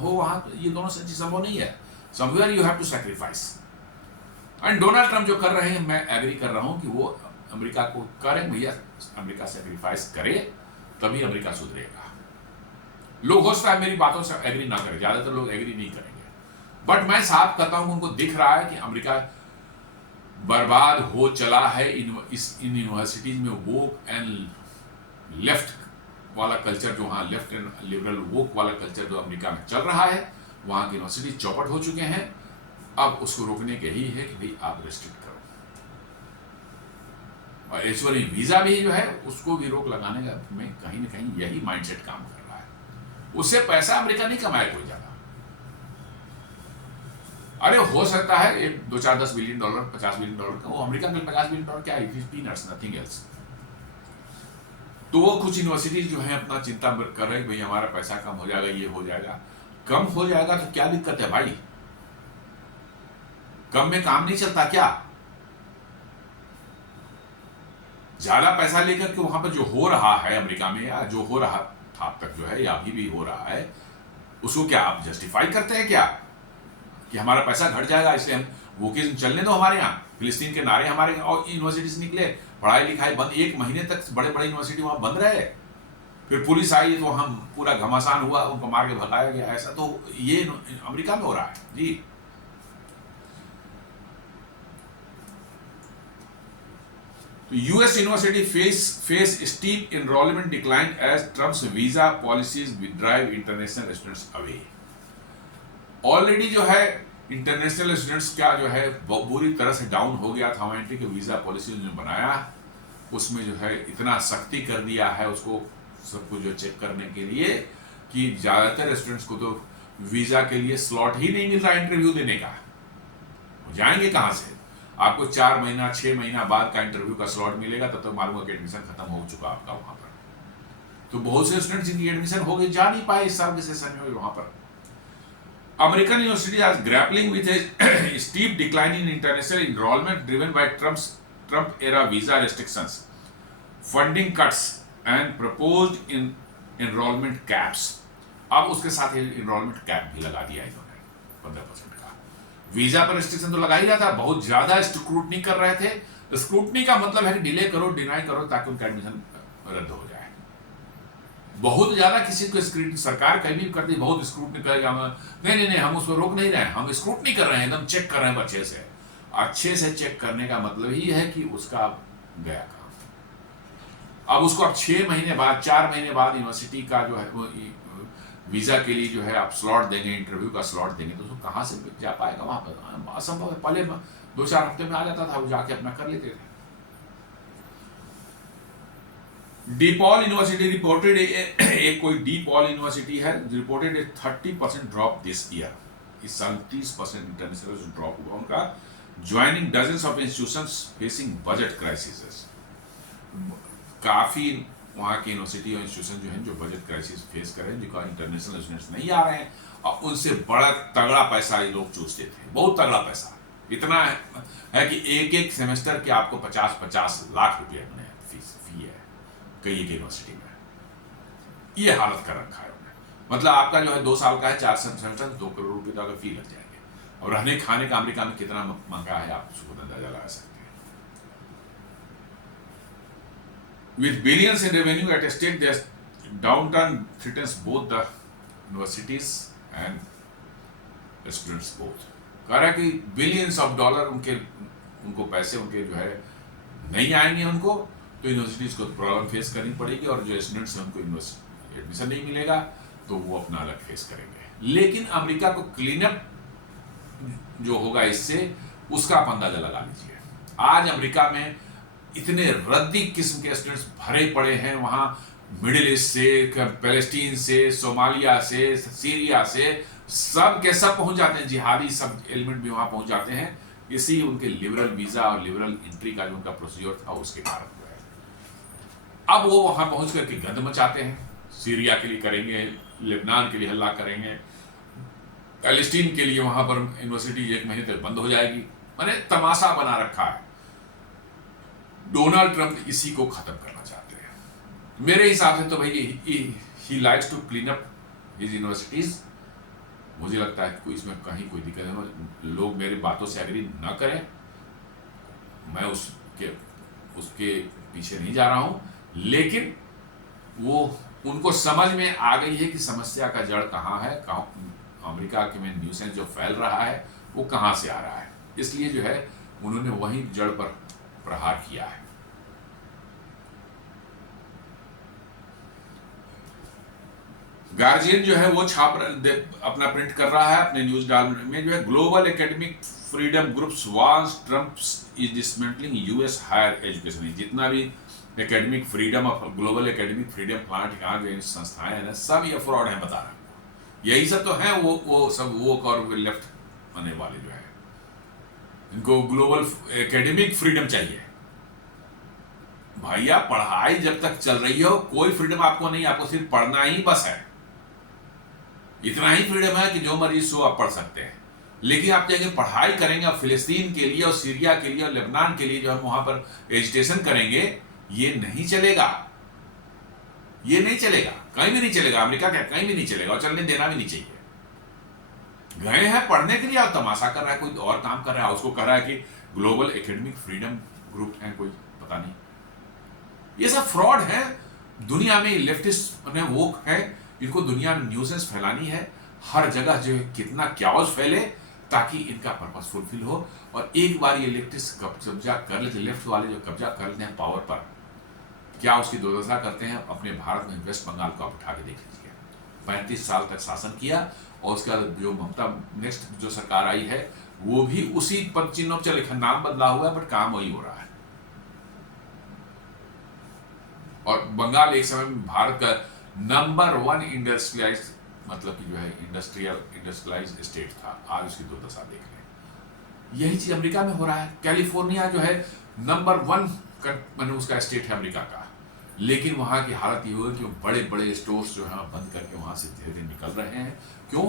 वहां, तो ये दोनों चीज संभव नहीं है। Somewhere you have to sacrifice. And Donald Trump जो कर रहे हैं, मैं एग्री कर रहा हूं कि वो अमेरिका को करें, भैया अमेरिका सैक्रिफाइस करे तभी अमेरिका सुधरेगा। लोग हो सकता है मेरी बातों से एग्री ना करें, ज्यादातर लोग एग्री नहीं करेंगे, बट मैं साफ कहता हूं उनको दिख रहा है कि अमेरिका बर्बाद हो चला है। इन यूनिवर्सिटीज में वोक एंड लेफ्ट वाला कल्चर, जो वहां लेफ्ट एंड लिबरल वोक वाला कल्चर जो अमेरिका में चल रहा है, वहां की यूनिवर्सिटी चौपट हो चुके हैं। अब उसको रोकने के ही है कि भाई आप रेस्ट्रिक्ट करो, और ऐश्वर्य वीजा भी जो है उसको भी रोक लगाने का में कहीं ना कहीं यही माइंडसेट काम कर रहा है। उससे पैसा अमेरिका नहीं कमाया कोई ज्यादा। अरे हो सकता है एक 2-4-10 बिलियन डॉलर, 50 बिलियन डॉलर का, वो अमेरिका में 50 बिलियन डॉलर क्या है, पीनट्स, नथिंग एल्स। तो वो कुछ यूनिवर्सिटीज जो है अपना चिंता कर रहे हैं भाई हमारा पैसा कम हो जाएगा, ये हो जाएगा। कम हो जाएगा तो क्या दिक्कत है भाई, कम में काम नहीं चलता क्या? ज्यादा पैसा लेकर के वहां पर जो हो रहा है अमेरिका में, या जो हो रहा था अब तक जो है, या अभी भी हो रहा है, उसको क्या आप जस्टिफाई करते हैं क्या कि हमारा पैसा घट जाएगा इसलिए हम वोकिज्म चलने दो हमारे यहाँ, फिलिस्तीन के नारे हमारे, और यूनिवर्सिटी से निकले, पढ़ाई लिखाई बंद, 1 महीने तक बड़े बड़े यूनिवर्सिटी वहां बंद रहे, फिर पुलिस आई तो हम पूरा घमासान हुआ, उनको मार के भगाया गया। ऐसा तो ये अमेरिका में हो रहा है जी। तो US university face steep enrollment decline as Trump's visa policies drive international students away. Already जो है इंटरनेशनल स्टूडेंट्स का जो है बुरी तरह से डाउन हो गया था। एंट्री के वीजा पॉलिसी जो बनाया उसमें जो है इतना सख्ती कर दिया है उसको सब कुछ जो चेक करने के लिए कि ज्यादातर स्टूडेंट्स को तो वीजा के लिए स्लॉट ही नहीं मिल रहा इंटरव्यू देने का। जाएंगे कहां से? आपको 4 महीना 6 महीना बाद का इंटरव्यू का स्लॉट मिलेगा, तब तक मालूम है कि एडमिशन खत्म हो चुका आपका वहां पर। तो बहुत से स्टूडेंट्स जिनकी एडमिशन हो गई जा नहीं पाए इस साल के सेशन में वहां पर। American universities are grappling with a steep decline in international enrollment driven by Trump-era visa restrictions, funding cuts, and proposed enrollment caps. अब उसके साथ enrollment cap भी लगा दिया इन्होंने 15% का। वीजा पर रिस्ट्रिक्शन तो लगा ही रहा था, बहुत ज्यादा स्क्रूटनी कर रहे थे। स्क्रूटनी का मतलब है कि डिले करो, डिनाई करो ताकि उनका एडमिशन रद्द हो जाए। बहुत ज्यादा किसी को स्क्रूटनी सरकार कहीं भी करती, बहुत स्क्रूटनी करेगा, नहीं हम उसको रोक नहीं रहे हैं, हम स्क्रूटनी कर रहे हैं, एकदम चेक कर रहे हैं अच्छे से चेक करने का मतलब ही है कि उसका गया काम। अब उसको अब 6 महीने बाद 4 महीने बाद यूनिवर्सिटी का जो है वीजा के लिए जो है आप स्लॉट देंगे, इंटरव्यू का स्लॉट देंगे, तो उसको कहाँ से जा पाएगा वहां पर? असंभव है। पहले 2-4 हफ्ते में आ जाता था, वो जाके अपना कर लेते थे। DePaul यूनिवर्सिटी रिपोर्टेड एक कोई DePaul यूनिवर्सिटी है, रिपोर्टेड 30% ड्रॉप दिस ईयर। इस साल 30% इंटरनेशनल ड्रॉप हुआ उनका। Joining dozens of institutions facing budget crisis. काफी वहाँ की यूनिवर्सिटी और इंस्टीट्यूशन जो है जो बजट क्राइसिस फेस कर रहे हैं, जिनका इंटरनेशनल स्टूडेंट्स नहीं आ रहे हैं, और उनसे बड़ा तगड़ा पैसा ये लोग चूसते थे, बहुत तगड़ा पैसा। इतना है कि एक सेमेस्टर के आपको 50-50 लाख रुपये फी है कई एक यूनिवर्सिटी में। ये हालत कर रखा है उन्होंने। मतलब आपका जो है 2 साल का है, 4 सेमेस्टर 2 करोड़ रुपए तो अगर फी लग जाएंगे, और रहने खाने का अमेरिका में कितना महंगा है आप उसको अंदाजा लगा सकते हैं। With billions in revenue at stake, their downturn threatens both the universities and students both. कह रहा है कि बिलियंस ऑफ डॉलर उनको पैसे उनके जो है नहीं आएंगे उनको, तो यूनिवर्सिटीज को प्रॉब्लम फेस करनी पड़ेगी, और जो स्टूडेंट्स हैं उनको यूनिवर्सिटी एडमिशन नहीं मिलेगा तो वो अपना अलग फेस करेंगे। लेकिन अमेरिका को क्लीनअप जो होगा इससे, उसका आप अंदाजा लगा लीजिए। आज अमेरिका में इतने रद्दी किस्म के स्टूडेंट्स भरे पड़े हैं, वहां मिडिल ईस्ट से, पैलेस्टीन से, सोमालिया से, सीरिया से, सब के सब पहुंच जाते हैं, जिहादी सब एलिमेंट भी वहां पहुंच जाते हैं। इसी उनके लिबरल वीजा और लिबरल एंट्री का जो उनका प्रोसीजर था उसके कारण हुआ है। अब वो वहां पहुंच करके गंद मचाते हैं, सीरिया के लिए करेंगे, लेबनान के लिए हल्ला करेंगे, पैलेस्टीन के लिए वहां पर यूनिवर्सिटी 1 महीने तक बंद हो जाएगी। मैंने तमाशा बना रखा है। डोनाल्ड ट्रंप इसी को खत्म करना चाहते हैं मेरे हिसाब से। तो भाई he likes to clean up his universities. मुझे लगता है कि इसमें कहीं कोई दिक्कत नहीं। लोग मेरी बातों से एग्री न करें, मैं उसके पीछे नहीं जा रहा हूं, लेकिन वो उनको समझ में आ गई है कि समस्या का जड़ कहां है, अमेरिका के में न्यूसेंस जो फैल रहा है वो कहां से आ रहा है। इसलिए जो है उन्होंने वही जड़ पर प्रहार किया है। गार्जियन जो है वो अपना प्रिंट कर रहा है अपने न्यूज डाल में जो है, global academic freedom groups warns Trump is dismantling US higher education. जितना भी एकेडमिक फ्रीडम और ग्लोबल एकेडमिक फ्रीडम प्लांट यहाँ जो संस्थाएं हैं ना, सब ये फ्रॉड है, बता रहा हूँ। यही सब तो है, वो सब वोक और लेफ्ट आने वाले जो है, इनको ग्लोबल एकेडमिक फ्रीडम चाहिए। भैया पढ़ाई जब तक चल रही हो कोई फ्रीडम आपको नहीं, आपको सिर्फ पढ़ना ही बस है। इतना ही फ्रीडम है कि जो मर्जी सो आप पढ़ सकते हैं, लेकिन आप जाएंगे पढ़ाई करेंगे और फिलिस्तीन के लिए और सीरिया के लिए और लेबनान के लिए जो हम वहां पर एजुटेशन करेंगे, ये नहीं चलेगा। ये नहीं चलेगा, कहीं भी नहीं चलेगा। अमेरिका क्या कहीं भी नहीं चलेगा और चलने देना भी नहीं चाहिए। गए हैं पढ़ने के लिए और तमाशा कर रहा है, कोई और काम कर रहा है, उसको कह रहा है कि ग्लोबल एकेडमिक फ्रीडम ग्रुप है, कोई पता नहीं। ये सब फ्रॉड है। दुनिया में लेफ्टिस्ट वो है, इनको दुनिया में न्यूज़ेंस फैलानी है हर जगह, जो है कितना क्याओस फैले ताकि इनका पर्पस फुलफिल हो। और एक बार ये लेफ्टिस्ट कब्जा कर लेते, लेफ्ट वाले जो कब्जा कर लेते हैं पावर पर, क्या उसकी दुर्दशा करते हैं अपने भारत में। वेस्ट बंगाल को आप उठा के देख लीजिए, 35 साल तक शासन किया और उसके बाद जो ममता नेक्स्ट जो सरकार आई है वो भी उसी पद चिन्हों पर चले, नाम बदला हुआ है बट काम वही हो रहा है। और बंगाल एक समय में भारत का नंबर 1 इंडस्ट्रियलाइज मतलब कि जो है इंडस्ट्रियलाइज स्टेट था। आज उसकी दुर्दशा देख रहे हैं। यही चीज अमेरिका में हो रहा है। कैलिफोर्निया जो है नंबर 1 मैंने उसका स्टेट है अमेरिका का, लेकिन वहां की हालत ये हुई कि बड़े बड़े स्टोर्स जो है बंद करके वहां से धीरे धीरे निकल रहे हैं। क्यों?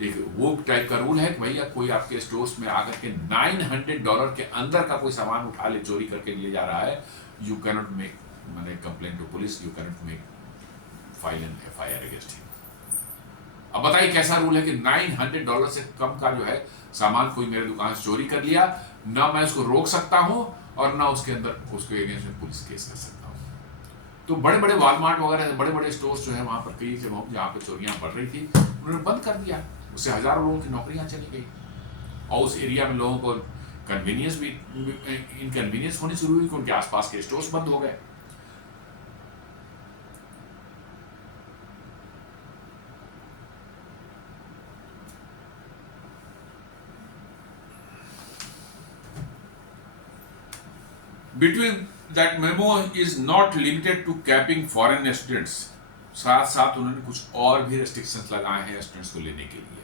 एक वो टाइप का रूल है कि भैया कोई आपके स्टोर्स में आकर के $900 के अंदर का कोई सामान उठा ले, चोरी करके ले जा रहा है, यू कैनॉट मेक मैंने complaint to police, you cannot make file an FIR against him. अब बताइए कैसा रूल है कि $900 से कम का जो है सामान कोई मेरे दुकान से चोरी कर लिया, ना मैं उसको रोक सकता हूं और ना उसके अंदर उसके अगेंस्ट में पुलिस केस कर सकता हूं। तो बड़े बड़े वॉलमार्ट वगैरह बड़े बड़े स्टोर्स जो है वहां पर कई जगहों जहां पर चोरियां बढ़ रही थी उन्होंने बंद कर दिया, उससे हजारों लोगों की नौकरियां चली गई और उस एरिया में लोगों को कन्वीनियंस भी इनकन्वीनियंस होनी शुरू हुई कि उनके आसपास के स्टोर्स बंद हो गए। Between that memo is not limited to capping foreign students, साथ साथ उन्होंने कुछ और भी रेस्ट्रिक्शंस लगाए हैं स्टूडेंट्स को लेने के लिए।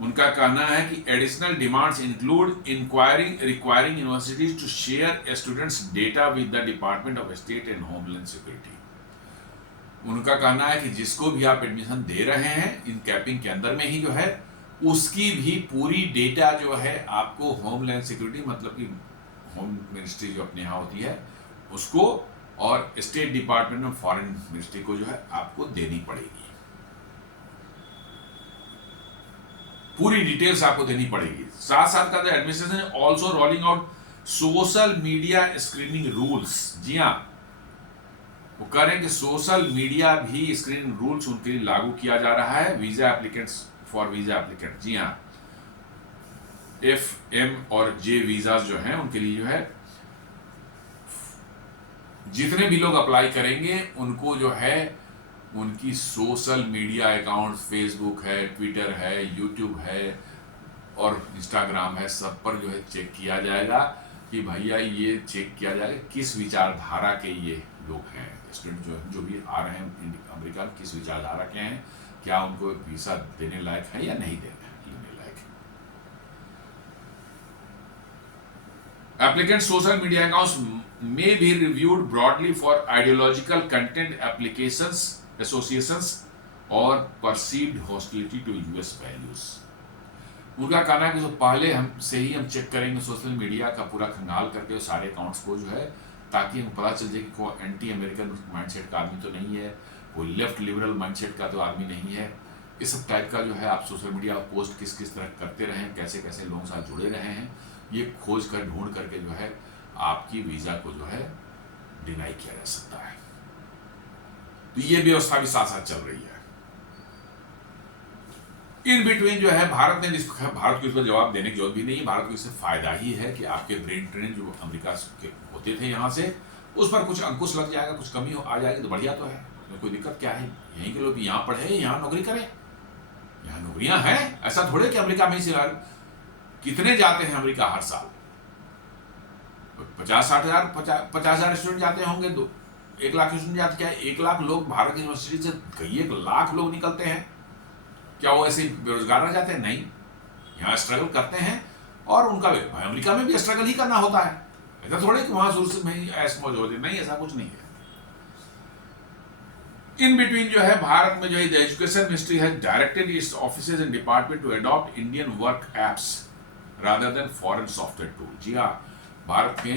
उनका कहना है कि additional demands include requiring universities to share students data with the department of state and homeland security. उनका कहना है कि जिसको भी आप एडमिशन दे रहे हैं इन कैपिंग के अंदर में ही जो है, उसकी भी पूरी डेटा जो है आपको होमलैंड सिक्योरिटी मतलब कि होम मिनिस्ट्री जो अपने यहाँ होती है उसको और state department of foreign ministry को जो है आपको देनी पड़ेगी, पूरी डिटेल्स आपको देनी पड़ेगी। साथ साथ का administration also rolling out social media screening rules. जी हाँ, वो कह रहे हैं कि सोशल मीडिया भी स्क्रीनिंग रूल्स उनके लिए लागू किया जा रहा है visa applicants for visa applicant. जी हाँ, FM और J वीजास जो हैं उनके लिए जो है जितने भी लोग अप्लाई करेंगे उनको जो है उनकी सोशल मीडिया अकाउंट फेसबुक है, ट्विटर है, यूट्यूब है और इंस्टाग्राम है, सब पर जो है चेक किया जाएगा कि भैया ये चेक किया जाएगा किस विचारधारा के ये लोग हैं, स्टूडेंट जो भी आ रहे हैं अमेरिका में किस विचारधारा के हैं, क्या उनको वीजा देने लायक है या नहीं देने लायक है। Applicant social media accounts may be reviewed broadly for ideological content, applications, associations, or perceived hostility to US values. उनका कहना है कि जो पहले हम से ही हम चेक करेंगे सोशल मीडिया का पूरा खंगाल करके सारे अकाउंट्स को जो है, ताकि हमको पता चल जाए कि कोई एंटी अमेरिकन माइंडसेट का आदमी तो नहीं है, कोई लेफ्ट लिबरल माइंडसेट का तो आदमी नहीं है। इस सब टाइप का जो है आप सोशल मीडिया पोस्ट किस किस तरह करते रहे हैं, कैसे कैसे लोगों के साथ जुड़े रहे हैं, ये खोज कर ढूंढ करके जो है आपकी वीज़ा को जो है डिनाई किया जा सकता है। तो ये व्यवस्था भी साथ साथ चल रही है। इन बिटवीन जो है भारत को इस पर जवाब देने की जरूरत भी नहीं। भारत को इससे फायदा ही है कि आपके ब्रेन ट्रेन जो अमेरिका के होते थे यहाँ से, उस पर कुछ अंकुश लग जाएगा, कुछ कमी आ जाएगी तो बढ़िया तो है, तो कोई दिक्कत क्या है। यहीं के लोग यहाँ पढ़े, यहाँ नौकरी करें, यहाँ नौकरियां हैं। ऐसा थोड़े कि अमेरिका में ही कितने जाते हैं अमेरिका हर साल, 50,000 स्टूडेंट जाते होंगे, 1 लाख स्टूडेंट जाते, क्या 1 लाख लोग भारत की यूनिवर्सिटी से कई 1 लाख लोग निकलते हैं, क्या वो ऐसे बेरोजगार रह जाते हैं? नहीं, यहाँ स्ट्रगल करते हैं और उनका अमेरिका में भी स्ट्रगल ही करना होता है। ऐसा थोड़े कि वहां शुरू से में ऐश मौज हो जाए, नहीं, ऐसा कुछ नहीं है। इन बिटवीन जो है भारत में जो है education ministry has directed its offices and department to adopt Indian work apps rather than foreign software tool. जी हाँ, भारत के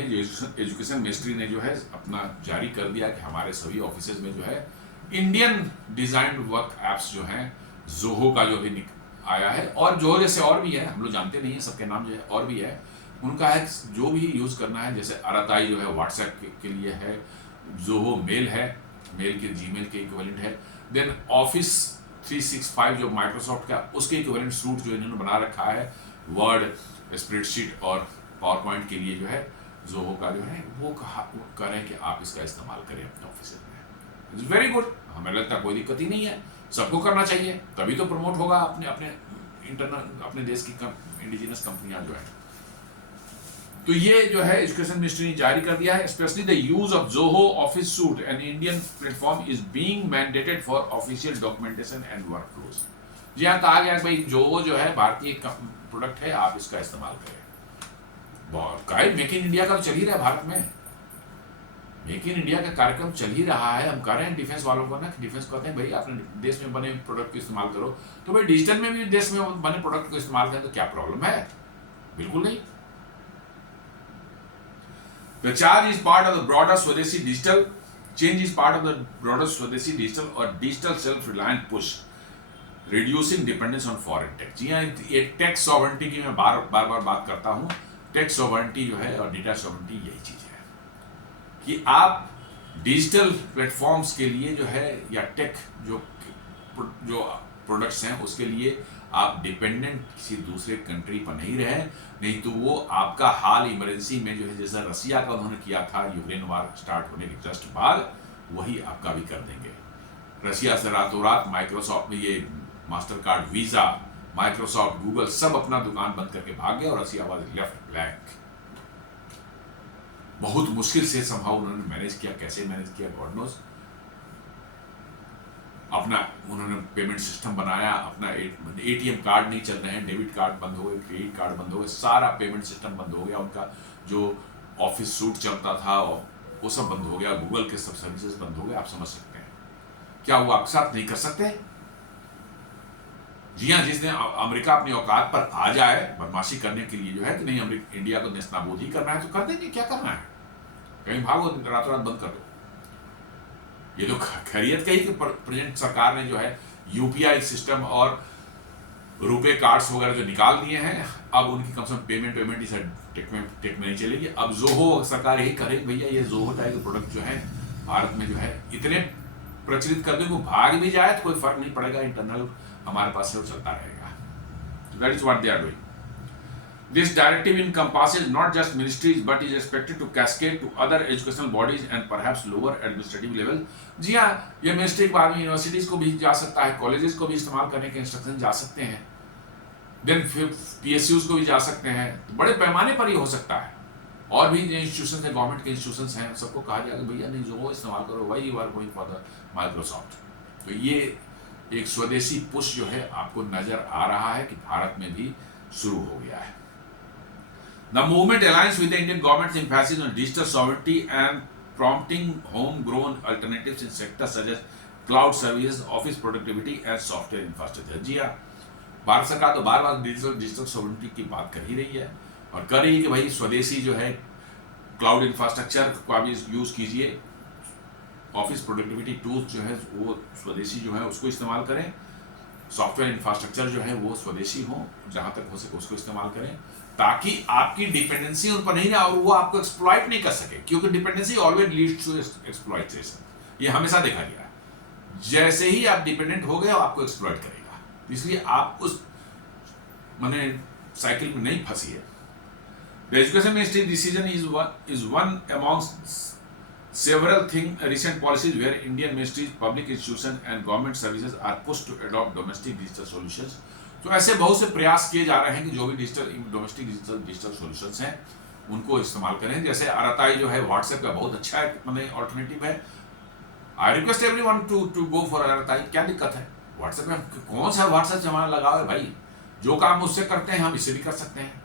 एजुकेशन मिनिस्ट्री ने जो है अपना जारी कर दिया कि हमारे सभी ऑफिसेज में जो है इंडियन डिजाइंड वर्क एप्स जो हैं, जोहो का जो भी आया है, और जोहो जैसे और भी है, हम लोग जानते नहीं है सबके नाम जो है, और भी है उनका है, जो भी यूज करना है। जैसे अराताई जो है व्हाट्सएप के लिए है, जोहो मेल है, मेल के जीमेल के इक्विवेलेंट है, देन ऑफिस 365 जो माइक्रोसॉफ्ट का, उसके इक्विवेलेंट सूट जो इन्होंने बना रखा है, वर्ड, स्प्रेडशीट और पावर पॉइंट के लिए जो है जोहो का जो है वो करें कि आप इसका इस्तेमाल करें अपने ऑफिस में। इट्स वेरी गुड, हमें लगता है कोई दिक्कत ही नहीं है, सबको करना चाहिए, तभी तो प्रमोट होगा अपने अपने इंटरनल अपने देश की इंडिजिनस कंपनियां जो है। तो ये जो है एजुकेशन मिनिस्ट्री ने जारी कर दिया है, specially the use of Zoho office suite and Indian platform is being mandated for official documentation and work flows. जी हाँ, कहा गया भाई जोहो जो है भारतीय प्रोडक्ट है, आप इसका इस्तेमाल करें। मेक इन इंडिया का तो चल ही रहा है भारत में, मेक इन इंडिया का कार्यक्रम चल ही रहा है। हम कह रहे हैं डिफेंस वालों को ना, डिफेंस कहते हैं भाई अपने देश में बने प्रोडक्ट को इस्तेमाल करो, तो भाई डिजिटल में भी देश में बने प्रोडक्ट को इस्तेमाल करें तो क्या प्रॉब्लम है? बिल्कुल नहीं। The charge is part of the broader Swadeshi digital change is part of the broader Swadeshi digital और digital self-reliant push, reducing dependence on foreign tech। जी हाँ, ये टेक सॉवरेंटी की मैं बार बात करता हूँ। टेक सॉवरेंटी जो है और डेटा सॉवरेंटी यही चीज है कि आप डिजिटल प्लेटफॉर्म्स के लिए जो है या टेक जो प्रोडक्ट्स हैं उसके लिए आप डिपेंडेंट किसी दूसरे कंट्री पर नहीं रहे, नहीं तो वो आपका हाल इमरजेंसी में जो है जैसा रसिया का उन्होंने किया था यूक्रेन वार स्टार्ट होने के जस्ट बाद, वही आपका भी कर देंगे। रसिया से रातों रात माइक्रोसॉफ्ट में ये master card, visa, Microsoft, Google सब अपना दुकान बंद करके भाग गए और रसिया वाज लेफ्ट ब्लैंक। बहुत मुश्किल से संभव उन्होंने मैनेज किया, कैसे मैनेज किया गॉड नोस। अपना उन्होंने पेमेंट सिस्टम बनाया, अपना एटीएम कार्ड नहीं चल रहे हैं, डेबिट कार्ड बंद हो गए, क्रेडिट कार्ड बंद हो गए, सारा पेमेंट सिस्टम बंद हो गया। उनका जो ऑफिस सूट चलता था वो सब बंद हो गया, गूगल के सब सर्विसेज बंद हो गए। आप समझ सकते हैं क्या वो आपके साथ नहीं कर सकते? जी हाँ, जिसने अमेरिका अपनी औकात पर आ जाए बदमाशी करने के लिए जो है कि नहीं इंडिया को नेस्तनाबूद ही करना है तो कर देंगे, क्या करना है, कहीं भागो रातों रात बंद कर दो। ये तो खैरियत कही कि प्रेजेंट सरकार ने जो है यूपीआई सिस्टम और रुपए कार्ड्स वगैरह जो निकाल दिए हैं, अब उनकी कम से कम पेमेंट इस टेक में नहीं चलेगी। अब जोहो सरकार यही करेगी, भैया ये जोहो टाइप के प्रोडक्ट जो है भारत में जो है इतने प्रचलित कर दो वो भाग भी जाए तो कोई फर्क नहीं पड़ेगा, इंटरनल हमारे पास से वो चलता रहेगा। That is what they are doing. This directive encompasses not just ministries but is expected to cascade to other educational bodies and perhaps lower administrative level। जी हाँ, ये मिनिस्ट्री के बाद में यूनिवर्सिटीज को भी जा सकता है, कॉलेजेस को भी इस्तेमाल करने के इंस्ट्रक्शन जा सकते हैं, देन फिर पीएसयूज को भी जा सकते हैं, तो बड़े पैमाने पर ही हो सकता है। और भी जो इंस्टीट्यूशन है, गवर्नमेंट के इंस्टीट्यूशन हैं, सबको कहा जाएगा भैया नहीं जो इस्तेमाल करो, वही you are going for the Microsoft. तो ये एक स्वदेशी पुश जो है आपको नजर आ रहा है कि भारत में भी शुरू हो गया है। The movement aligns with the Indian government's emphasis on digital sovereignty and prompting homegrown alternatives in sectors such as cloud services, office productivity and software infrastructure. जी हाँ, भारत सरकार तो बार बार डिजिटल सॉवरेनिटी की बात कर ही रही है और कर रही है कि भाई स्वदेशी जो है क्लाउड इंफ्रास्ट्रक्चर का भी यूज़ कीजिए, ऑफिस प्रोडक्टिविटी टूल्स जो है वो स्वदेशी जो है उसको इस्तेमाल करें, सॉफ्टवेयर इंफ्रास्ट्रक्चर जो है वो स्वदेशी हो, जहाँ तक हो सके उसको इस्तेमाल करें, ताकि आपकी डिपेंडेंसी उन पर नहीं रहे और वो आपको एक्सप्लॉइट नहीं कर सके, क्योंकि dependency always leads to exploitation, ये हमेशा देखा गया है। जैसे ही आप डिपेंडेंट हो गए आपको एक्सप्लॉइट करेगा, इसलिए आप उस माने साइकिल में नहीं फंसी है। The education ministry decision is one amongst several recent policies where Indian ministries, public institutions and government services are pushed to adopt domestic digital solutions. तो ऐसे बहुत से प्रयास किए जा रहे हैं कि जो भी डोमेस्टिक डिजिटल सॉल्यूशंस हैं उनको इस्तेमाल करें। जैसे RTI जो है व्हाट्सएप का बहुत अच्छा है ऑल्टरनेटिव है। I request everyone to go for RTI। क्या दिक्कत है व्हाट्सएप में? कौन सा व्हाट्सएप से हमारा लगाव है भाई? जो काम मुझसे करते हैं हम इससे भी कर सकते हैं।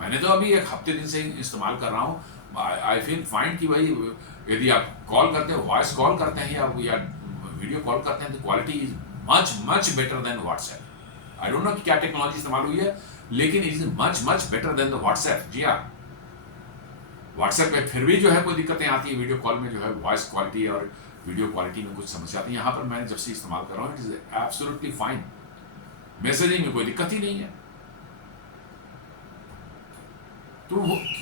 मैंने तो अभी एक हफ्ते दिन से इस्तेमाल कर रहा हूँ। आई फील फाइन कि भाई यदि आप कॉल करते हैं, वॉइस कॉल करते हैं या वीडियो कॉल करते हैं तो quality is much better than WhatsApp. I don't know कि क्या टेक्नोलॉजी इस्तेमाल हुई है, लेकिन it is much better than the WhatsApp. जी हाँ, व्हाट्सएप पे फिर भी जो है कोई दिक्कतें आती है, वीडियो कॉल में जो है वॉइस क्वालिटी और वीडियो क्वालिटी में कुछ समस्या आती है। यहाँ पर मैं जब से इस्तेमाल कर रहा हूँ it is absolutely fine, messaging में कोई दिक्कत ही नहीं है। तो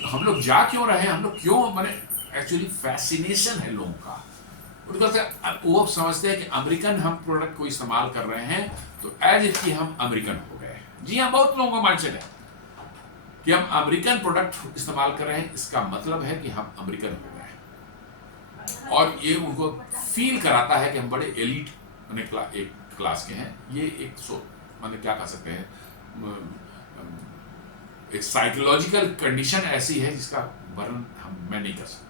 हम लोग जा क्यों रहे हैं, हम लोग क्यों माने एक्चुअली फैसिनेशन है लोगों का। वो समझते हैं कि अमेरिकन हम प्रोडक्ट को इस्तेमाल कर रहे हैं तो एज इफ कि हम अमेरिकन हो गए। जी हाँ, बहुत लोगों का माइंडसेट है कि हम अमेरिकन प्रोडक्ट इस्तेमाल कर रहे हैं, इसका मतलब है कि हम अमेरिकन हो गए और ये उनको फील कराता है कि हम बड़े एलिट एक क्लास के हैं। ये एक माने क्या कह सकते हैं, एक साइकोलॉजिकल कंडीशन ऐसी है जिसका वर्णन मैं नहीं कर सकता।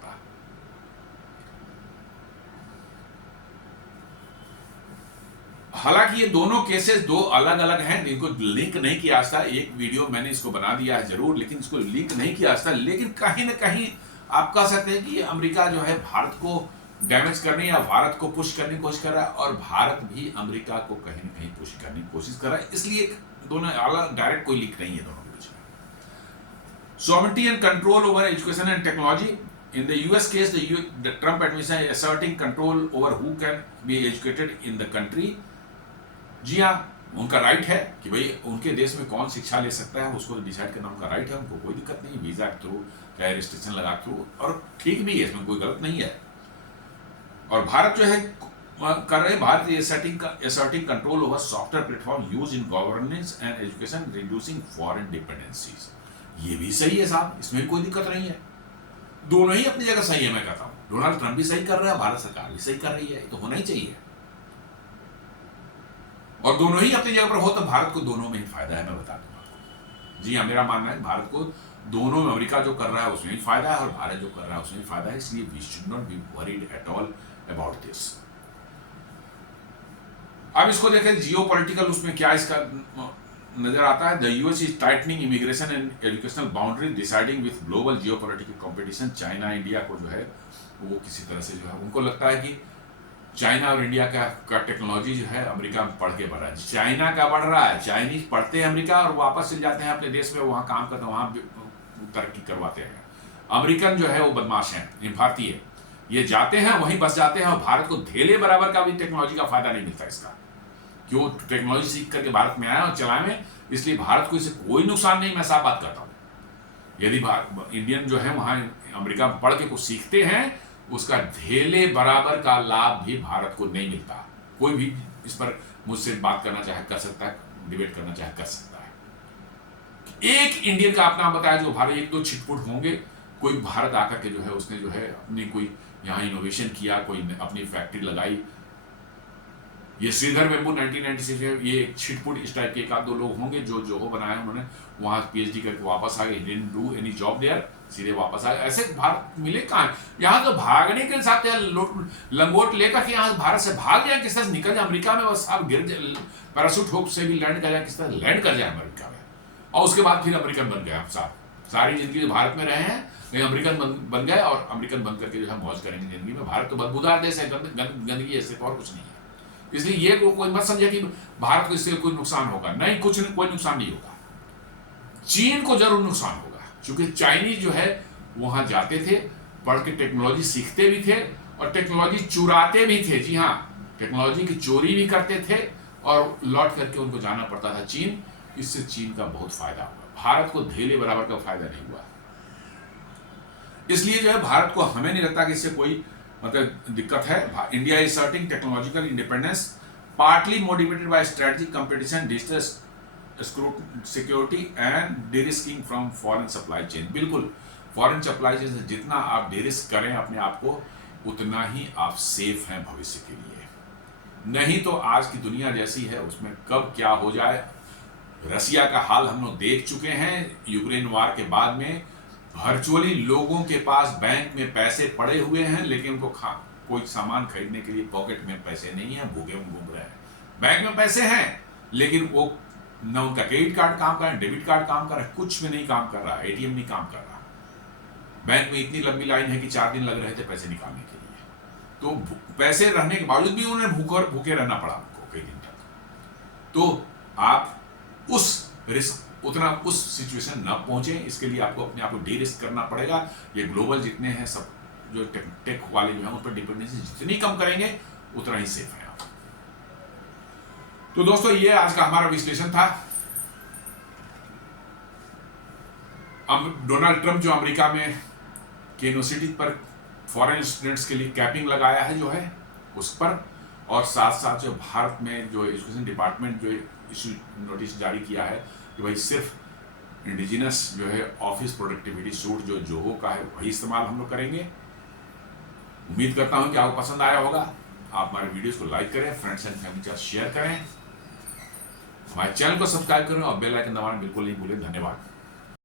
हालांकि ये दोनों केसेस दो अलग अलग हैं, इनको लिंक नहीं किया था। एक वीडियो मैंने इसको बना दिया है जरूर, लेकिन इसको लिंक नहीं किया था। लेकिन कहीं ना कहीं आप कह सकते हैं कि ये अमेरिका जो है भारत को डैमेज करने या भारत को पुश करने की कोशिश कर रहा है और भारत भी अमेरिका को कहीं ना कहीं पुश करने की कोशिश कर रहा है। इसलिए दोनों अलग, डायरेक्ट कोई लिंक नहीं है दोनों के बीच में। Sovereignty and control over education and technology. In the US case, the Trump administration is asserting control over who can be educated in the country. जी हाँ, उनका राइट है कि भाई उनके देश में कौन शिक्षा ले सकता है उसको डिसाइड करना उनका राइट है। उनको कोई दिक्कत नहीं, वीजा के थ्रू या रिस्ट्रिक्शन लगा के थ्रू, और ठीक भी है, इसमें कोई गलत नहीं है। और भारत जो है कर रहे, Bharat asserting control over software platform used in governance and education, reducing foreign dependencies. ये भी सही है साहब, इसमें कोई दिक्कत नहीं है। दोनों ही अपनी जगह सही है। मैं कहता हूँ डोनाल्ड ट्रंप भी सही कर रहा है, भारत सरकार भी सही कर रही है, तो होना ही चाहिए। और दोनों ही अपनी जगह पर हो तो भारत को दोनों में ही फायदा है। मैं बता दूं आपको, जी हाँ, मेरा मानना है भारत को दोनों में, अमेरिका जो कर रहा है उसमें भी फायदा है और भारत जो कर रहा है उसमें भी फायदा है। इसलिए we should not be worried at all about this. अब इसको देखें जियोपॉलिटिकल, उसमें क्या इसका नजर आता है। The US is tightening immigration and educational boundary, deciding with global geopolitical competition. China India को जो है वो किसी तरह से जो है उनको लगता है कि चाइना और इंडिया का टेक्नोलॉजी जो है अमेरिका में बढ़ के बढ़ रहा है। चाइना का बढ़ रहा है, चाइनीज पढ़ते हैं अमेरिका और वापस चले जाते हैं अपने देश में, वहाँ काम करते हैं, वहाँ तरक्की करवाते हैं। अमेरिकन जो है वो बदमाश हैं, ये भारतीय, ये जाते हैं वहीं बस जाते हैं और भारत को धेले बराबर का भी टेक्नोलॉजी का फायदा नहीं मिलता इसका। क्यों? टेक्नोलॉजी सीख करके भारत में आया और चलाए में, इसलिए भारत को इससे कोई नुकसान नहीं। मैं साफ बात करता हूँ, यदि इंडियन जो है वहाँ अमेरिका में पढ़ के कुछ सीखते हैं, उसका धेले बराबर का लाभ भी भारत को नहीं मिलता। कोई भी इस पर मुझसे बात करना चाहे कर सकता है, डिबेट करना चाहे कर सकता है। एक इंडियन का आप नाम बताया जो भारत, एक दो छिटपुट होंगे, कोई भारत आकर के जो है उसने जो है अपनी कोई यहाँ इनोवेशन किया, कोई अपनी फैक्ट्री लगाई। ये श्रीधर वेम्बू 1996 में, ये छिटपुट इस टाइप के एक आध दो लोग होंगे जो बनाया उन्होंने, वहाँ PhD करके वापस आ गए, didn't do any job there, सीधे वापस आ गए। ऐसे भारत मिले कहाँ? यहाँ तो भागने के हिसाब से लंगोट लेकर के यहाँ भारत से भाग जाए, किस तरह से निकल जाए अमेरिका में, बस आप गिर पैराशूट होप से भी लैंड कर जाए, किस तरह लैंड कर जाए अमेरिका में, और उसके बाद फिर अमेरिकन बन गए आप साहब। सारी जिंदगी भारत में रहे हैं, कहीं अमेरिकन बन गए और अमेरिकन बन करके जो है मौज करेंगे जिंदगी में। भारत तो बदबूदार देश है, गंदगी है, सिर्फ और कुछ नहीं है। इसलिए ये कोई मत समझे कि भारत को इससे कोई नुकसान होगा, नहीं, कोई नुकसान नहीं होगा। चीन को जरूर नुकसान होगा, क्योंकि चाइनीज जो है वहां जाते थे, पढ़ के टेक्नोलॉजी सीखते भी थे और टेक्नोलॉजी चुराते भी थे। जी हाँ, टेक्नोलॉजी की चोरी भी करते थे और लौट करके उनको जाना पड़ता था चीन। इससे चीन का बहुत फायदा हुआ, भारत को धेले बराबर का फायदा नहीं हुआ। इसलिए जो है भारत को, हमें नहीं लगता कि इससे कोई मतलब दिक्कत है। India is asserting technological independence partly motivated by strategic competition, digital security and derisking from foreign supply chain. बिल्कुल, फॉरेन सप्लाई चेन से जितना आप डिरिस्क करें अपने आप को, उतना ही आप सेफ हैं भविष्य के लिए। नहीं तो आज की दुनिया जैसी है, उसमें कब क्या हो जाए। रसिया का हाल हम लोग देख चुके हैं, यूक्रेन वार के बाद में वर्चुअली लोगों के पास बैंक में पैसे पड़े हुए हैं, लेकिन उनको कोई सामान खरीदने के लिए पॉकेट में पैसे नहीं है, भूखे घूम रहे हैं। बैंक में पैसे हैं लेकिन वो न उनका क्रेडिट कार्ड काम कर रहा है, डेबिट कार्ड काम कर रहा है, कुछ भी नहीं काम कर रहा, एटीएम नहीं काम कर रहा। बैंक में इतनी लंबी लाइन है कि 4 दिन लग रहे थे पैसे निकालने के लिए। तो पैसे रहने के बावजूद भी उन्हें भूखे रहना पड़ा उनको कई दिन तक। तो आप उस रिस्क, उतना उस सिचुएशन ना पहुंचे, इसके लिए आपको अपने आप को डी रिस्क करना पड़ेगा। ये ग्लोबल जितने हैं सब जो टेक वाले जो हैं उन पर डिपेंडेंसी जितनी कम करेंगे उतना ही सेफ है आप। तो दोस्तों, ये आज का हमारा विश्लेषण था। डोनाल्ड ट्रंप जो अमेरिका में यूनिवर्सिटी पर फॉरेन स्टूडेंट्स के लिए कैपिंग लगाया है जो है उस पर, और साथ साथ जो भारत में जो एजुकेशन डिपार्टमेंट जो इशू नोटिस जारी किया है कि भाई सिर्फ इंडिजिनस जो है ऑफिस प्रोडक्टिविटी सूट जो जोहो का है वही इस्तेमाल हम लोग करेंगे। उम्मीद करता हूं कि आपको पसंद आया होगा। आप हमारे वीडियोस को लाइक करें, फ्रेंड्स एंड फैमिली के साथ शेयर करें, हमारे चैनल को सब्सक्राइब करें और बेल आइकन दबाना बिल्कुल नहीं भूलें। धन्यवाद।